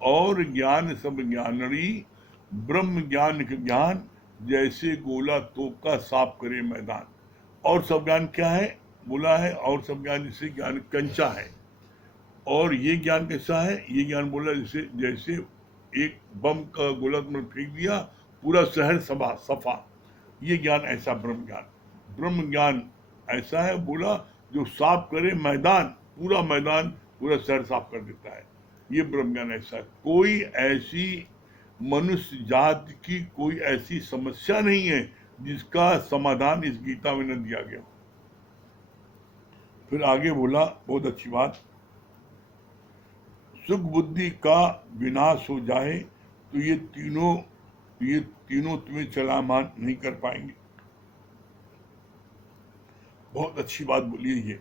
और ज्ञान सब ज्ञानड़ी, ब्रह्म ज्ञान के ज्ञान, जैसे गोला तोप का साफ करे मैदान। और सब ज्ञान क्या है बोला है, और सब ज्ञान जैसे ज्ञान कंचा है। और ये ज्ञान कैसा है, ये ज्ञान बोला जैसे जैसे एक बम का गोला तुमने फेंक दिया, पूरा शहर सफा। ये ज्ञान ऐसा ब्रह्म ज्ञान। ब्रह्म ज्ञान ऐसा है बोला जो साफ करे मैदान, पूरा शहर साफ कर देता है। ये ब्रह्म ज्ञान ऐसा है। कोई ऐसी मनुष्य जाति की कोई ऐसी समस्या नहीं है जिसका समाधान इस गीता में न दिया गया। फिर आगे बोला, बहुत अच्छी बात, सुख बुद्धि का विनाश हो जाए तो ये तीनों तुम्हें चलामान नहीं कर पाएंगे। बहुत अच्छी बात बोली है ये।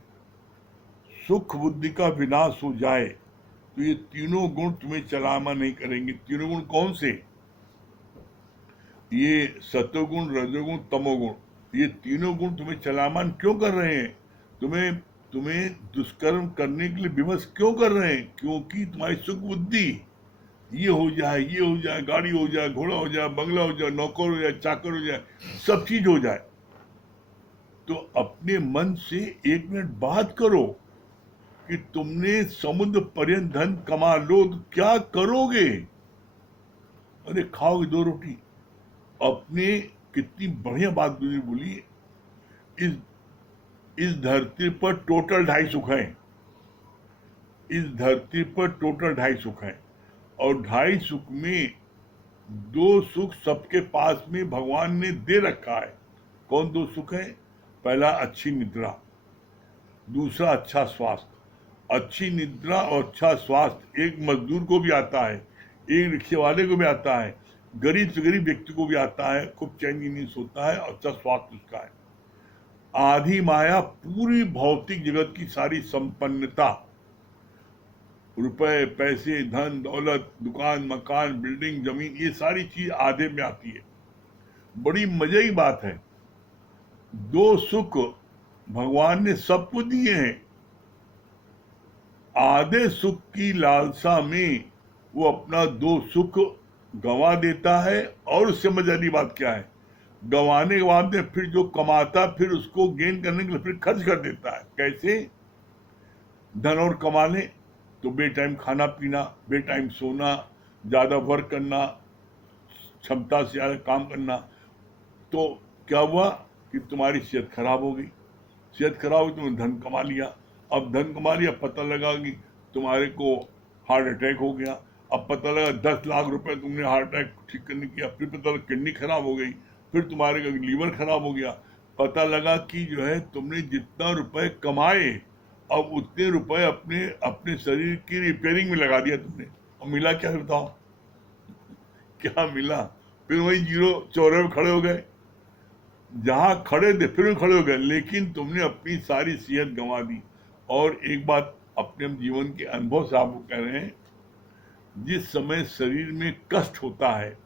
सुख बुद्धि का विनाश हो जाए तो ये तीनों गुण तुम्हें चलामान नहीं करेंगे। तीनों गुण कौन से? ये सतोगुण, रजोगुण, तमोगुण। ये तीनों गुण तुम्हें चलामान क्यों कर रहे हैं? तुम्हें दुष्कर्म करने के लिए विवश क्यों कर रहे हैं? क्योंकि तुम्हारी सुख बुद्धि, ये हो जाए, गाड़ी हो जाए, घोड़ा हो जाए, बंगला हो जाए, नौकर हो जाए, चाकर हो जाए, सब चीज हो जाए। तो अपने मन से 1 मिनट बात करो कि तुमने समुद्र पर्यंत धन कमा लो तो क्या करोगे? अरे खाओगे 2 रोटी। अपने कितनी बढ़िया बात बोली। इस धरती पर टोटल 2.5 सुख हैं। इस धरती पर टोटल 2.5 सुख हैं, और 2.5 सुख में 2 सुख सबके पास में भगवान ने दे रखा है। कौन 2 सुख है? पहला अच्छी निद्रा, दूसरा अच्छा स्वास्थ्य। अच्छी निद्रा और अच्छा स्वास्थ्य एक मजदूर को भी आता है, एक रिक्शे वाले को भी आता है, गरीब से गरीब व्यक्ति को भी आता है। खूब चैन की नींद सोता है और अच्छा स्वास्थ्य उसका है। आधी माया पूरी भौतिक जगत की सारी संपन्नता, रुपए, पैसे, धन दौलत, दुकान, मकान, बिल्डिंग, जमीन, ये सारी चीज आधे में आती है। बड़ी मजे की बात है। 2 सुख भगवान ने सबको दिए हैं। आधे सुख की लालसा में वो अपना 2 सुख गंवा देता है। और उससे मजे वाली बात क्या है, गंवाने के बाद में फिर जो कमाता फिर उसको गेन करने के लिए फिर खर्च कर देता है। कैसे? धन और कमा ले तो बेटाइम खाना पीना, बेटाइम सोना, ज्यादा वर्क करना, क्षमता से ज्यादा काम करना। तो क्या हुआ कि तुम्हारी सेहत खराब हो गई। सेहत खराब हुई, तुमने धन कमा लिया। अब धन कमा लिया, पता लगा कि तुम्हारे को हार्ट अटैक हो गया। अब पता लगा 10 लाख रुपए तुमने हार्ट अटैक ठीक करने किया, फिर पता लगा किडनी खराब हो गई, फिर तुम्हारे लीवर खराब हो गया। पता लगा कि जो है तुमने जितना रुपए कमाए, अब उतने रुपए अपने शरीर की रिपेयरिंग में लगा दिया तुमने। और मिला क्या बताओ? क्या मिला? फिर वही 0 चौराहे में खड़े हो गए, जहां खड़े थे फिर खड़े हो गए, लेकिन तुमने अपनी सारी सेहत गंवा दी। और एक बात अपने जीवन के अनुभव से आपको कह रहे हैं, जिस समय शरीर में कष्ट होता है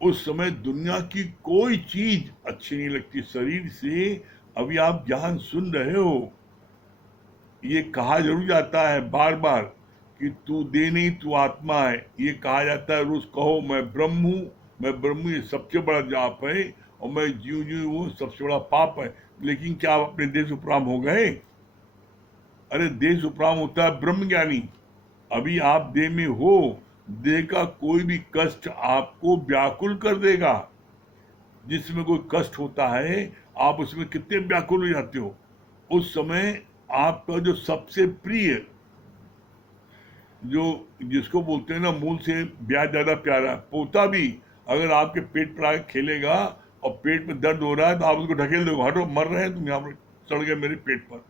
उस समय दुनिया की कोई चीज अच्छी नहीं लगती शरीर से। अभी आप ज्ञान सुन रहे हो, ये कहा जरूर जाता है बार बार कि तू दे नहीं, तू आत्मा है। ये कहा जाता है रोज, कहो मैं ब्रह्म हूं, मैं ब्रह्म हूं, ये सबसे बड़ा जाप है, और मैं जीव जीव हूं सबसे बड़ा पाप है। लेकिन क्या आप अपने देश उपराम हो गए? अरे देश उपराम होता है ब्रह्म ज्ञानी। अभी आप देह में हो, देह का कोई भी कष्ट आपको व्याकुल कर देगा। जिसमें कोई कष्ट होता है आप उसमें कितने व्याकुल हो जाते हो। उस समय आपका जो सबसे प्रिय, जो जिसको बोलते हैं ना मूल से ब्याज ज्यादा प्यारा, पोता भी अगर आपके पेट पर आके खेलेगा और पेट में दर्द हो रहा है तो आप उसको ढकेल दोगे, हटो मर रहे हैं तुम, यहाँ पर चढ़ गए मेरे पेट पर।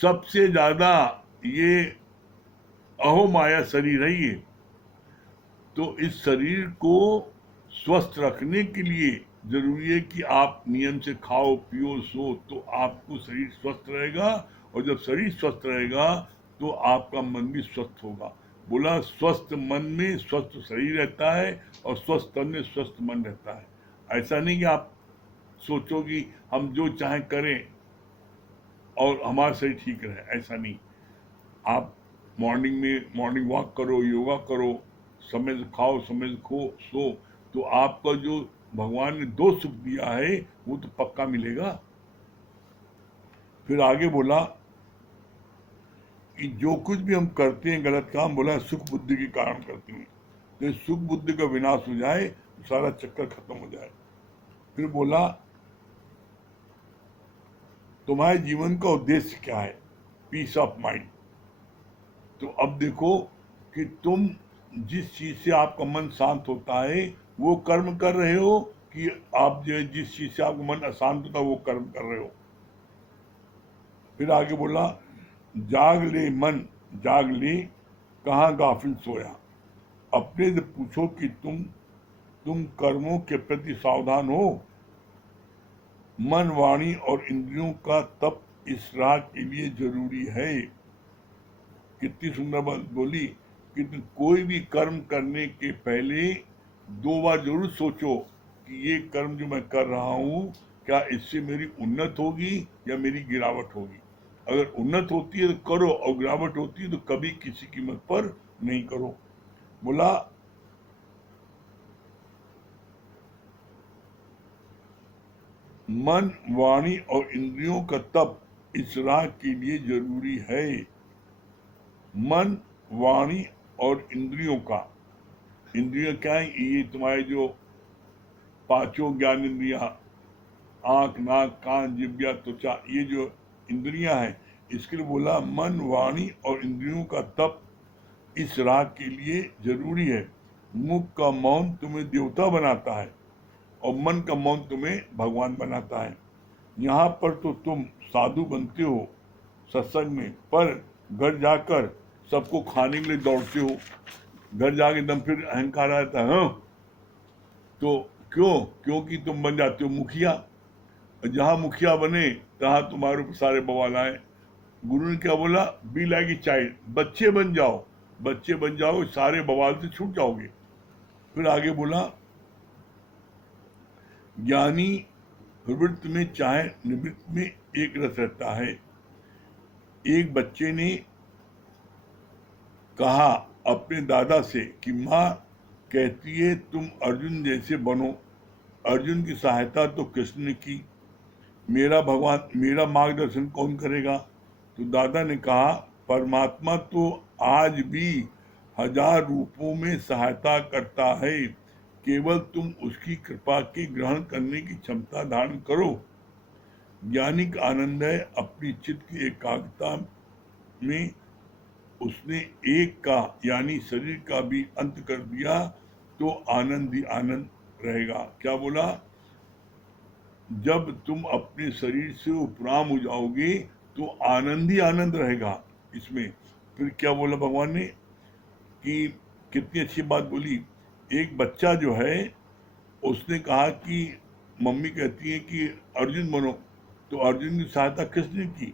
सबसे ज्यादा ये अहो माया शरीर है ये। तो इस शरीर को स्वस्थ रखने के लिए जरूरी है कि आप नियम से खाओ पियो सो, तो आपको शरीर स्वस्थ रहेगा। और जब शरीर स्वस्थ रहेगा तो आपका मन भी स्वस्थ होगा। बोला स्वस्थ मन में स्वस्थ शरीर रहता है और स्वस्थ तन में स्वस्थ मन रहता है। ऐसा नहीं कि आप सोचो कि हम जो चाहे करें और हमारा शरीर ठीक रहे, ऐसा नहीं। आप मॉर्निंग में मॉर्निंग वॉक करो, योगा करो, समय से खाओ, समय से खो सो, तो आपका जो भगवान ने दो सुख दिया है वो तो पक्का मिलेगा। फिर आगे बोला कि जो कुछ भी हम करते हैं गलत काम, बोला सुख बुद्धि के कारण करते हैं, तो सुख बुद्धि का विनाश हो जाए तो सारा चक्कर खत्म हो जाए। फिर बोला तुम्हारे जीवन का उद्देश्य क्या है? Peace of mind. तो अब देखो कि तुम जिस चीज से आपका मन शांत होता है वो कर्म कर रहे हो, कि आप जो जिस चीज से आपका मन अशांत होता है वो कर्म कर रहे हो। फिर आगे बोला जाग ले मन जाग ले, कहाँ गाफिल सोया। अपने से पूछो कि तुम कर्मों के प्रति सावधान हो। मन वाणी और इंद्रियों का तप इस राह के लिए जरूरी है। कितनी सुंदर बात बोली कि तुम कोई भी कर्म करने के पहले दो बार जरूर सोचो कि ये कर्म जो मैं कर रहा हूं क्या इससे मेरी उन्नत होगी या मेरी गिरावट होगी। अगर उन्नत होती है तो करो, और गिरावट होती है तो कभी किसी कीमत पर नहीं करो। बोला मन वाणी और इंद्रियों का तप इस राह के लिए जरूरी है। मन वाणी और इंद्रियों का, इंद्रियों क्या है? ये तुम्हारे जो पांचों ज्ञान इंद्रिया, आंख नाक कान जिह्वा त्वचा, ये जो इंद्रियां हैं, इसके लिए बोला मन वाणी और इंद्रियों का तप इस राह के लिए जरूरी है। मुख का मौन तुम्हें देवता बनाता है और मन का मौन तुम्हें भगवान बनाता है। यहाँ पर तो तुम साधु बनते हो सत्संग में, पर घर जाकर सबको खाने के लिए दौड़ते हो। घर जाके एकदम फिर अहंकार आता है। हाँ? तो क्योंकि तुम बन जाते हो मुखिया। जहां मुखिया बने तहां तुम्हारे ऊपर सारे बवाल आए। गुरु ने क्या बोला? बी लाइक ए चाइल्ड, बच्चे बन जाओ, बच्चे बन जाओ, सारे बवाल से छूट जाओगे। फिर आगे बोला ज्ञानी प्रवृत्ति में चाहे निवृत्ति में एक रस रहता है। एक बच्चे ने कहा अपने दादा से कि माँ कहती है तुम अर्जुन जैसे बनो। अर्जुन की सहायता तो कृष्ण ने की, मेरा मार्गदर्शन कौन करेगा? तो दादा ने कहा परमात्मा तो आज भी 1000 रूपों में सहायता करता है, केवल तुम उसकी कृपा के ग्रहण करने की क्षमता धारण करो। ज्ञानी का आनंद है अपनी चित्त की एकाग्रता में उसने एक का यानी शरीर का भी अंत कर दिया तो आनंद ही आनंद रहेगा। क्या बोला? जब तुम अपने शरीर से उपराम हो जाओगे तो आनंद ही आनंद रहेगा इसमें। फिर क्या बोला भगवान ने कि कितनी अच्छी बात बोली। एक बच्चा जो है उसने कहा कि मम्मी कहती है कि अर्जुन बनो, तो अर्जुन की सहायता किसने की?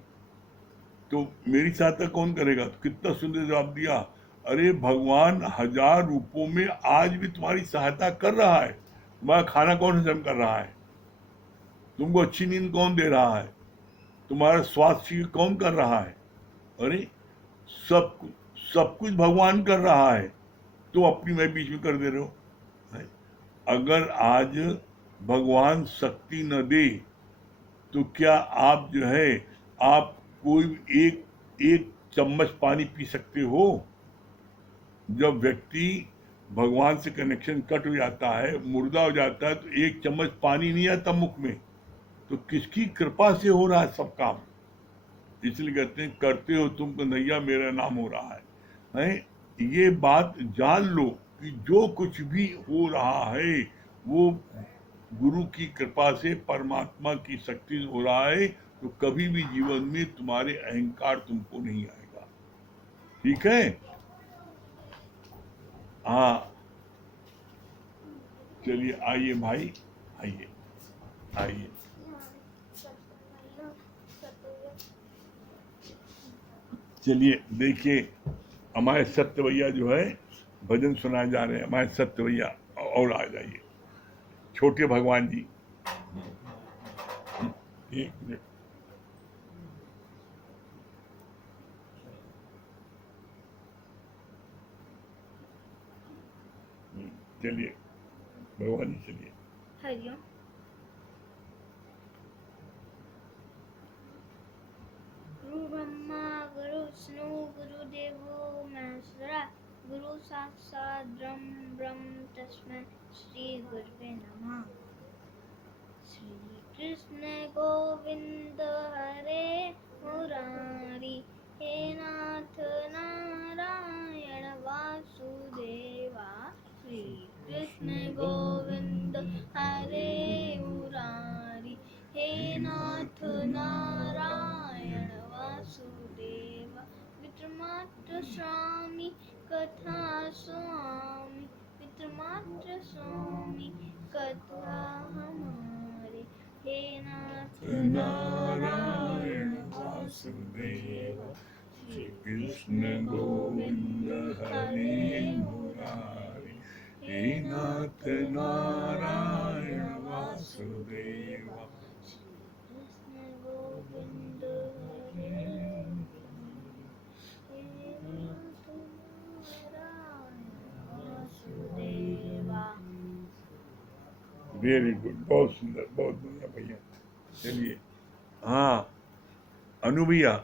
तो मेरी सहायता कौन करेगा? तो कितना सुंदर जवाब दिया, अरे भगवान 1000 रूपों में आज भी तुम्हारी सहायता कर रहा है। तुम्हारा खाना कौन हजम कर रहा है? तुमको अच्छी नींद कौन दे रहा है? तुम्हारा स्वास्थ्य कौन कर रहा है? अरे सब सब कुछ भगवान कर रहा है, तो अपनी मैं बीच में कर दे रहे हो। है? अगर आज भगवान शक्ति न दे तो क्या आप जो है, आप कोई एक एक चम्मच पानी पी सकते हो? जब व्यक्ति भगवान से कनेक्शन कट हो जाता है, मुर्दा हो जाता है, तो एक चम्मच पानी नहीं आता मुख में। तो किसकी कृपा से हो रहा है सब काम? इसलिए कहते हैं करते हो तुम कन्हैया मेरा नाम हो रहा है? ये बात जान लो कि जो कुछ भी हो रहा है वो गुरु की कृपा से, परमात्मा की शक्ति से हो रहा है। तो कभी भी जीवन में तुम्हारे अहंकार तुमको नहीं आएगा। ठीक है? हाँ, चलिए आइए भाई, आइए आइए। चलिए देखिए, हमारे सत्य भैया जो है भजन सुनाए जा रहे हैं। हमारे सत्य भैया और आ जाइए, छोटे भगवान जी। एक मिनट, चलिए भगवान जी, चलिए। हरिओम। गुरु ब्रह्मा गुरु विष्णु गुरुदेवो महेश्वरा, गुरु साक्षात् ब्रह्म तस्मै श्री गुरुवे नमः। श्री कृष्ण गोविंद हरे मुरारी, हे नाथ नारायण वासुदेवा। श्री कृष्ण गोविंद हरे मुरारी, हे नाथ नारायण वासुदेवा। पितृमात्र स्वामी कथा स्वामी, पितृमात्र स्वामी कथा हमारे, हे नाथ नारायण वासुदेवा। श्री कृष्ण गोविंद हरे मुरारी, हे नाथ नारायण वासुदेवा। कृष्ण गोविंद हरे, हे नाथ नारायण वासुदेवा। वेरी गुड, बहुत सुंदर, बहुत बढ़िया भैया। चलिए, हाँ अनु भैया।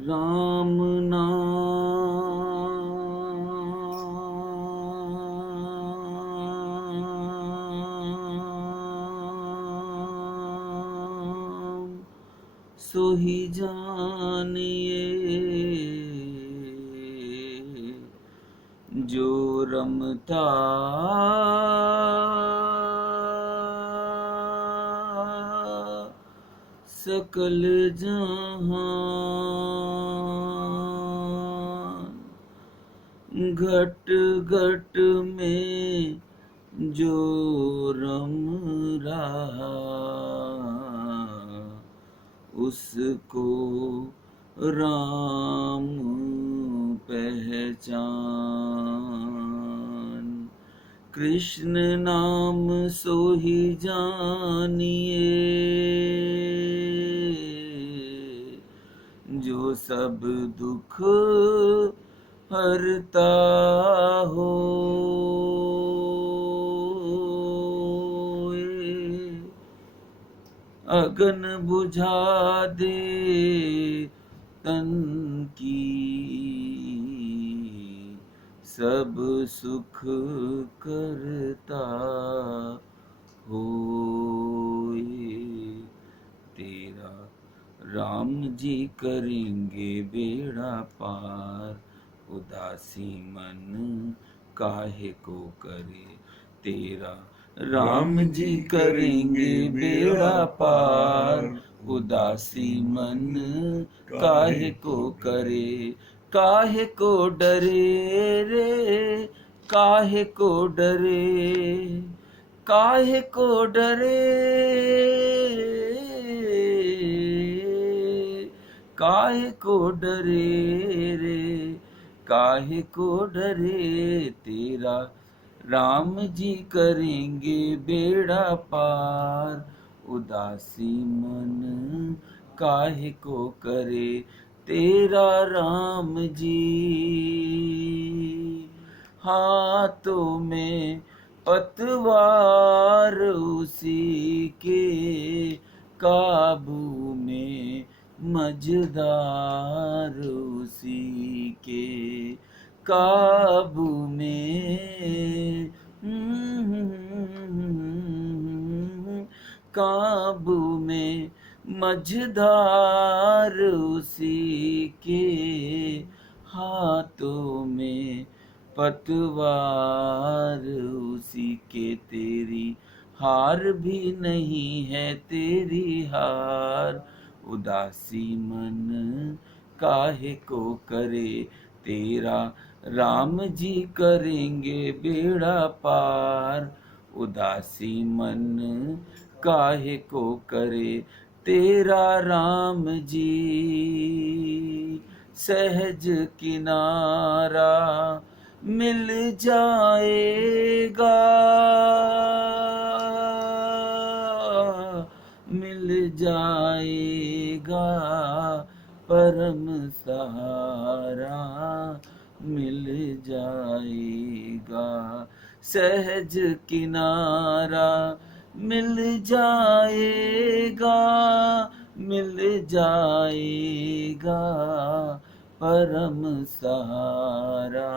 राम नाम सोही जानिए, जो रमता सकल जहान। घट घट में जो रम रहा, उसको राम पहचान। कृष्ण नाम सोही जानिए, जो सब दुख हरता हो। अगन बुझा दे तन की, सब सुख करता होए। तेरा राम जी करेंगे बेड़ा पार, उदासी मन काहे को करे। तेरा राम जी करेंगे बेड़ा पार, उदासी मन काहे को करे। काहे को डरे रे, काहे को डरे, काहे को डरे, काहे को डरे रे, काहे को डरे। तेरा राम जी करेंगे बेड़ा पार, उदासी मन काहे को करे। तेरा राम जी हाथों में पतवार, उसी के काबू में मझधार, उसी के काबू में काबू में मझधार, उसी के हाथों में पतवार, उसी के। तेरी हार भी नहीं है तेरी हार, उदासी मन काहे को करे। तेरा राम जी करेंगे बेड़ा पार, उदासी मन काहे को करे। तेरा राम जी सहज किनारा मिल जाएगा, मिल जाएगा परम सहारा, मिल जाएगा सहज किनारा, मिल जाएगा, मिल जाएगा परम सहारा,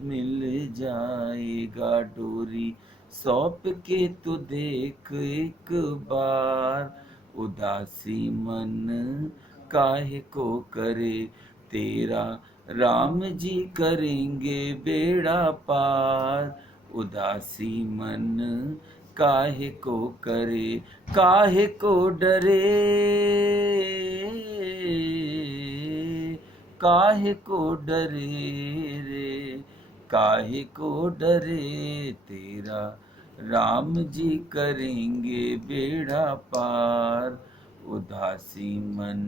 मिल जाएगा। डोरी सौंप के तो देख एक बार, उदासी मन काहे को करे। तेरा राम जी करेंगे बेड़ा पार, उदासी मन काहे को करे। काहे को डरे, काहे को डरे रे, काहे को डरे। तेरा राम जी करेंगे बेड़ा पार, उदासी मन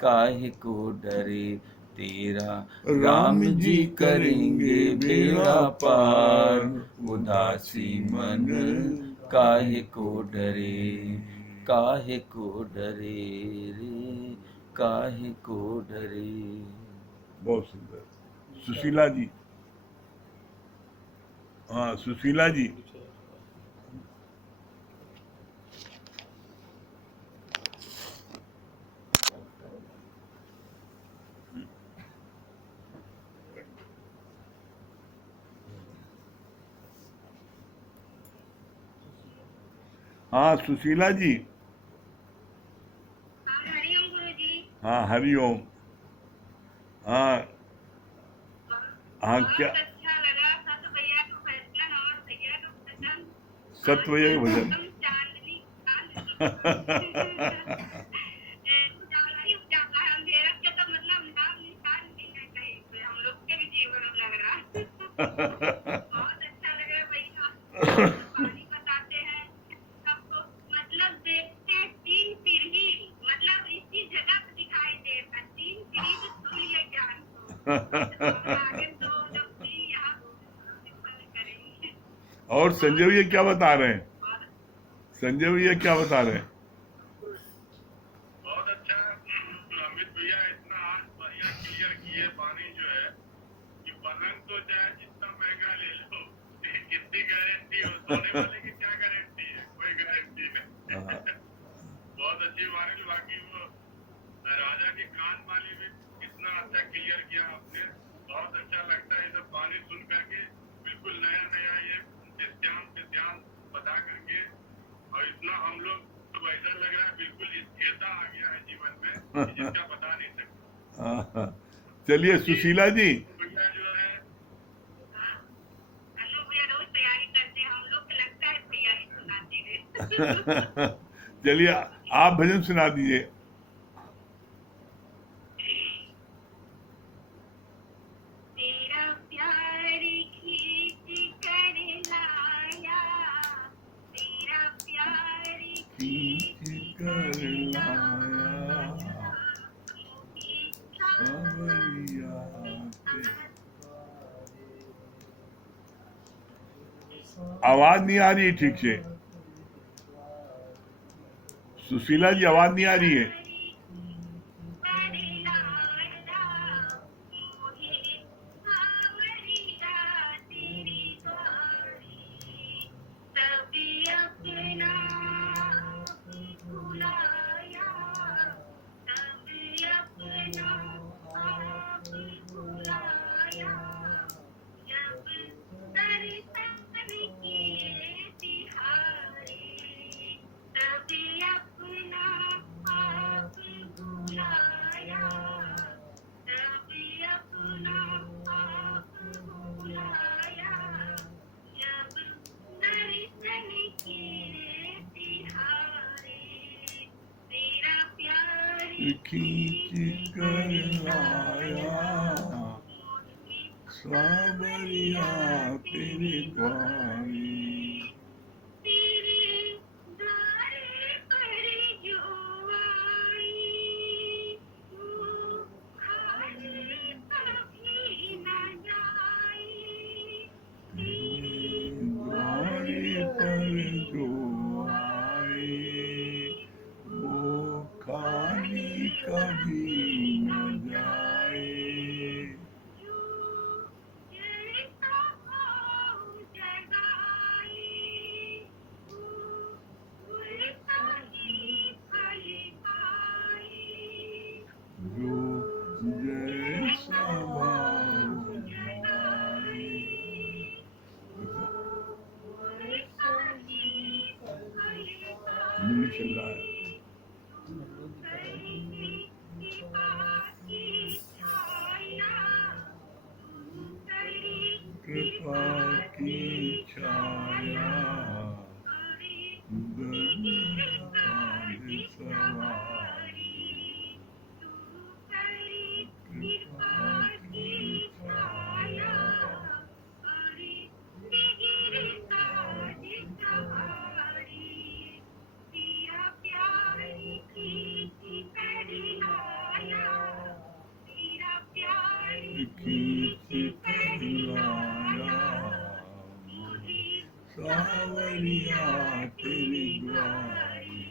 काहे को डरे। तेरा राम जी करेंगे बेड़ा पार, उदासी मन काहे को डरे। काहे को डरे रे, काहे को डरे। बहुत सुंदर। सुशीला जी, हाँ सुशीला जी। हाँ सुशीला जी। हरिओम गुरुजी। हाँ हरिओम। हाँ हाँ क्या बहुत अच्छा लगा सत भैया का फैशन और भैया का भजन। सत भैया का भजन। एकदम चांदनी उजाला ही उजाला है, अंधेरा के तो मतलब नाम निशान नहीं है कहीं पे, हम लोग के भी जीवन में लग रहा है। बहुत अच्छा लग रहा है भैया, पानी बताते हैं सबको, मतलब देखते हैं तीन पीढ़ी, मतलब इसी जगह पे दिखाई देता है, तीन पीढ़ी से सुन लिया ज्ञान को। आगे तो जब भी यहाँ करेंगे। और संजय भैया क्या बता रहे हैं? संजय भैया क्या बता रहे हैं? बहुत अच्छा अमित भैया, इतना आज बढ़िया क्लियर किए पानी जो है कि पलंग तो चाहे जितना महंगा ले लो, कितनी गारंटी हो, सोने वाले की क्या गारंटी है? कोई गारंटी नहीं। बहुत अच्छी वाणी। बाकी वो राजा की कान वाली भी कितना अच्छा क्लियर किया आपने। बहुत अच्छा लगता है ये सब कहानी सुन करके, बिल्कुल नया नया ये ध्यान पे ध्यान बता करके, और इतना हम लोग तो ऐसा लग रहा है बिल्कुल स्थिरता आ गया है जीवन में कि जिसका बता नहीं सकते। चलिए सुशीला जी, भैया जो है हाँ, हम लोग भैया रोज तैयारी करते हैं, हम लोग को लगता है भैया ही सुनाते हैं। चलिए आप भजन सुना दीजिए। तेरा प्यार खींच कर लाया, तेरा प्यार खींच कर लाया सावरिया आवाज नहीं आ रही है ठीक से। सुशीला जी आवाज नहीं आ रही है। खींच कर लाया सावरिया तेरे द्वारे। तेरे द्वार पर जो आई, वो खाली कभी न जाए। तेरे द्वारे पर जो आए वो खाली कभी न जाए। जो जैसा भाव जगाए। नहीं चल रहा है। कृपा की छाया गगन सवारी। कृपा की छाया खींच कर लाया सावरिया तेरी द्वारी।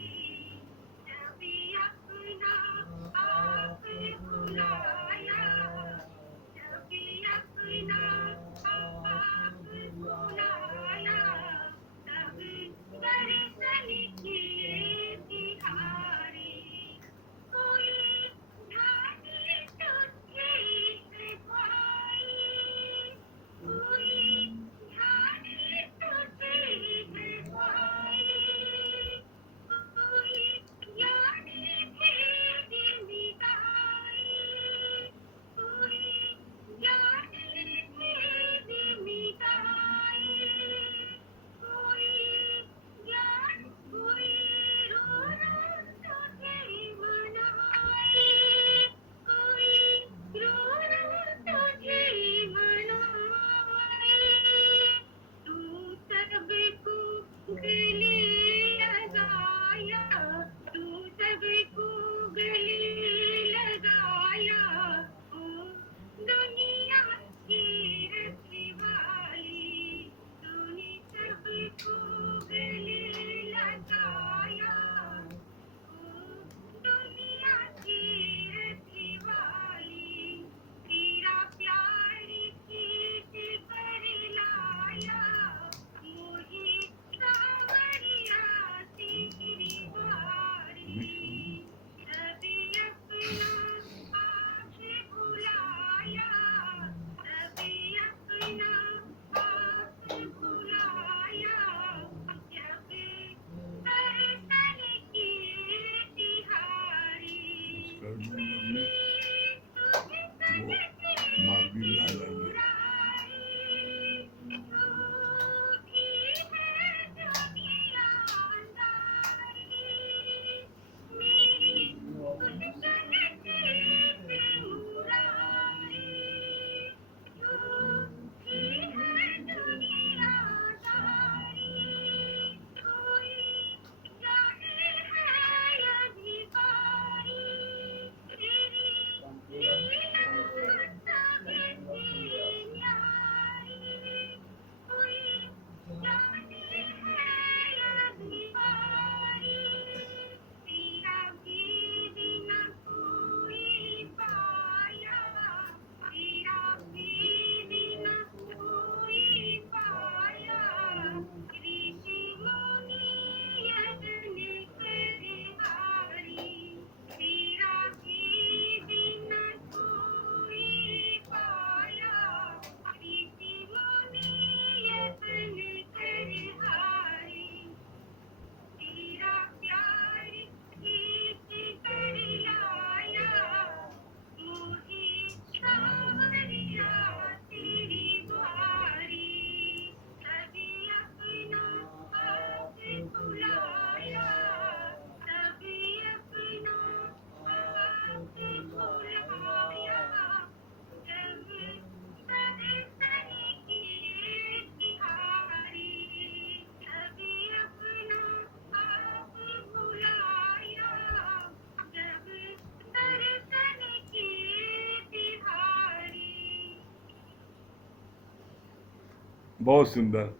बहुत सुंदर।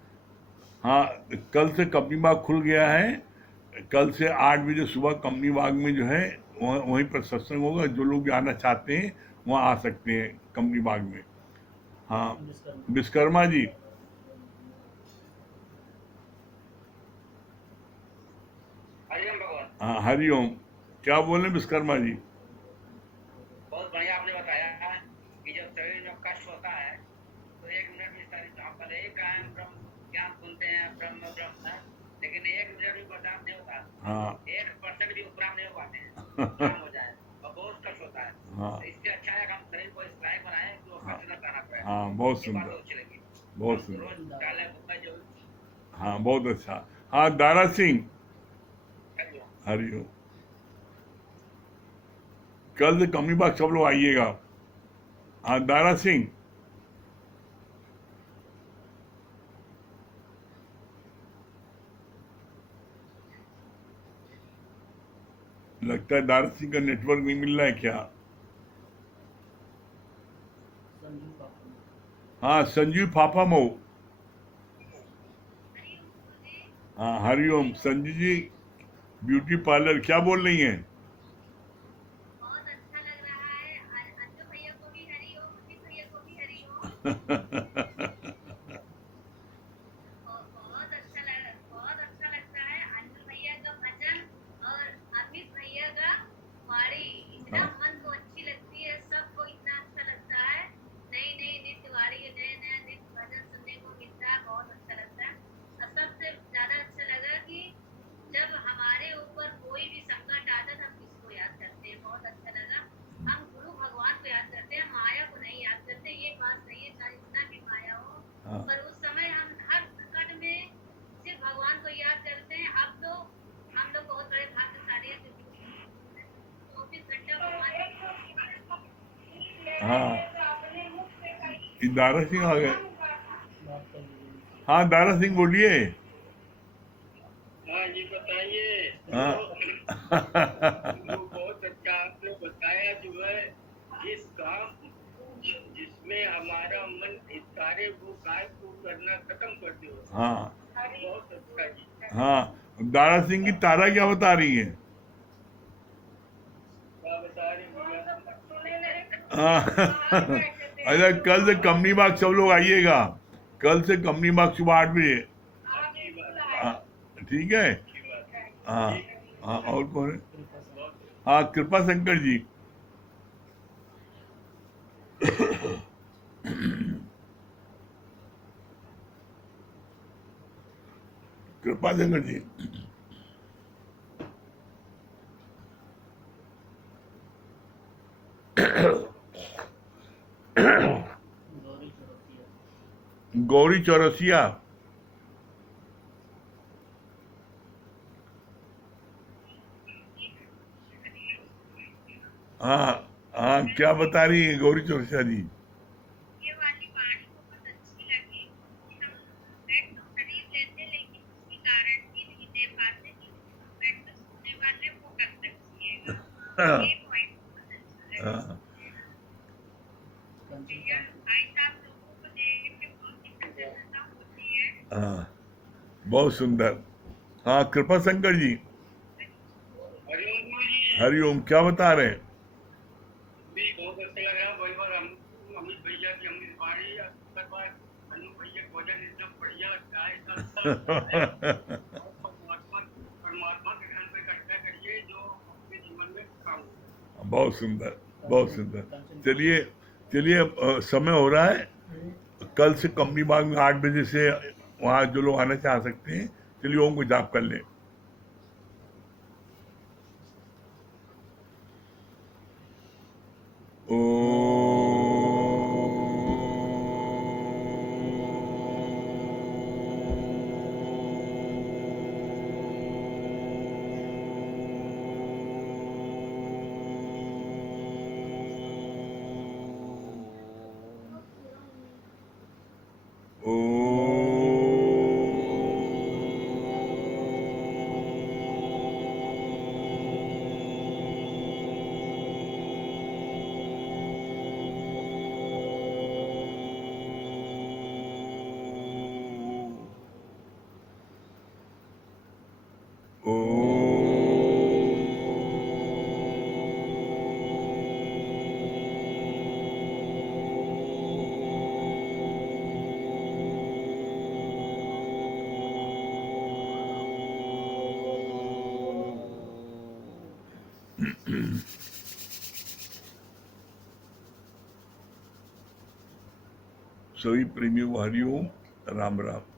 हाँ, कल से कंपनी बाग खुल गया है। कल से 8 बजे सुबह कंपनी बाग में जो है वहीं पर सत्संग होगा। जो लोग भी आना चाहते हैं वहाँ आ सकते हैं कंपनी बाग में। हाँ, विश्वकर्मा जी। हरिओम भगवान। हाँ, हरिओम। क्या बोले विश्वकर्मा जी? बहुत बढ़िया आपने बताया कि जब शरीर में कष्ट होता है तो 1 मिनट में सारी आप पहले एक कायम ब्रह्म ज्ञान सुनते हैं, ब्रह्म ब्रह्म है, लेकिन 1 मिनट भी बर्दाश्त नहीं होता, हाँ 1% भी उपराम नहीं हो पाते हैं, काम हो जाए और बहुत कष्ट होता है। हाँ तो इससे अच्छा है कि हम शरीर को इस लायक बनाएं कि वो हाँ कष्ट न करना पड़े। हाँ, बहुत ये बात सुंदर, तो अच्छी लगी। बहुत हम सुंदर। रोज चाले घूमना जरूर। हाँ, बहुत अच्छा। हाँ, दारा सिंह। हरिओम। हरिओम। कल से कंपनी बाग सब लोग आइएगा। हाँ, दारा सिंह। लगता है दारा सिंह का नेटवर्क नहीं मिल रहा है क्या? हाँ, संजीव फाफामऊ। हाँ, हरिओम। संजीव जी ब्यूटी पार्लर क्या बोल रही हैं? बहुत अच्छा लग रहा है। अंजू भैया को भी हरिओम, अमित भैया को भी हरिओम। बहुत अच्छा लगता है अंजू भैया का भजन और अमित भैया का वाणी। इतना हाँ, मन को अच्छी लगती है, सबको इतना अच्छा लगता है। नई नई नित्य वाणी, नए नए नित्य भजन सुनने को मिलता है, बहुत अच्छा लगता है। और सबसे ज्यादा अच्छा लगा कि जब हमारे ऊपर कोई भी संकट आता है तो हम किसको याद करते हैं, बहुत अच्छा लगा। हम गुरु भगवान को याद करते हैं, माया को नहीं याद करते। ये बात सही है, चाहे जितना भी माया हो, हाँ, पर उस समय हम हर संकट में सिर्फ भगवान को याद करते हैं। अब तो हम लोग बहुत बड़े भाग्यशाली हैं क्योंकि 24 घंटा भगवान हाँ। ये दारा सिंह आ गए। हाँ, दारा सिंह बोलिए। हाँ जी बताइए। हाँ। वो बहुत अच्छा आपने बताया जो है जिस काम जिसमें हमारा मन धिक्कारे वो काय को करना खत्म कर दो। हाँ बहुत अच्छा जी। हाँ, दारा सिंह की तारा क्या बता रही है? क्या बता रहे भैया? हाँ। अच्छा, कल से कंपनी बाग सब लोग आइएगा। कल से कंपनी बाग सुबह 8 बजे। अच्छी बात है, हाँ, ठीक है। अच्छी बात है। हाँ ठीक है। हाँ, और कौन है? बहुत हाँ, कृपा शंकर जी। कृपा शंकर जी। गौरी चौरसिया। हाँ हाँ, क्या बता रही है गौरी चौरसिया जी? ये वाली वाणी बहुत अच्छी लगी कि हम बेड तो खरीद लेते लेकिन उसकी गारंटी नहीं दे पाते कि बेड में सोने वाले वो कब तक जिएगा। हाँ ये पॉइंट बहुत अच्छा लगा। हाँ भैया भाई साहब लोगों को देख के बहुत ही प्रसन्नता होती है। हाँ, बहुत सुंदर। हाँ, कृपा शंकर जी। हरिओम गुरु जी। हरिओम। क्या बता रहे हैं? भी बहुत अच्छा लग रहा है। वही बार हम अमित भैया की अमृत वाणी हर बार अनु भैया का वजन एकदम बढ़िया लगता है। परमात्मा परमात्मा के घर में इकट्ठा करिए जो अपने जीवन में काम हो। बहुत सुंदर, बहुत सुंदर। चलिए चलिए, समय हो रहा है। कल से कंपनी बाग में 8 बजे से वहाँ जो लोग आना चाह सकते हैं, चलिए ओम को जाप कर लें। सभी प्रेमियों को हरिओम, राम राम।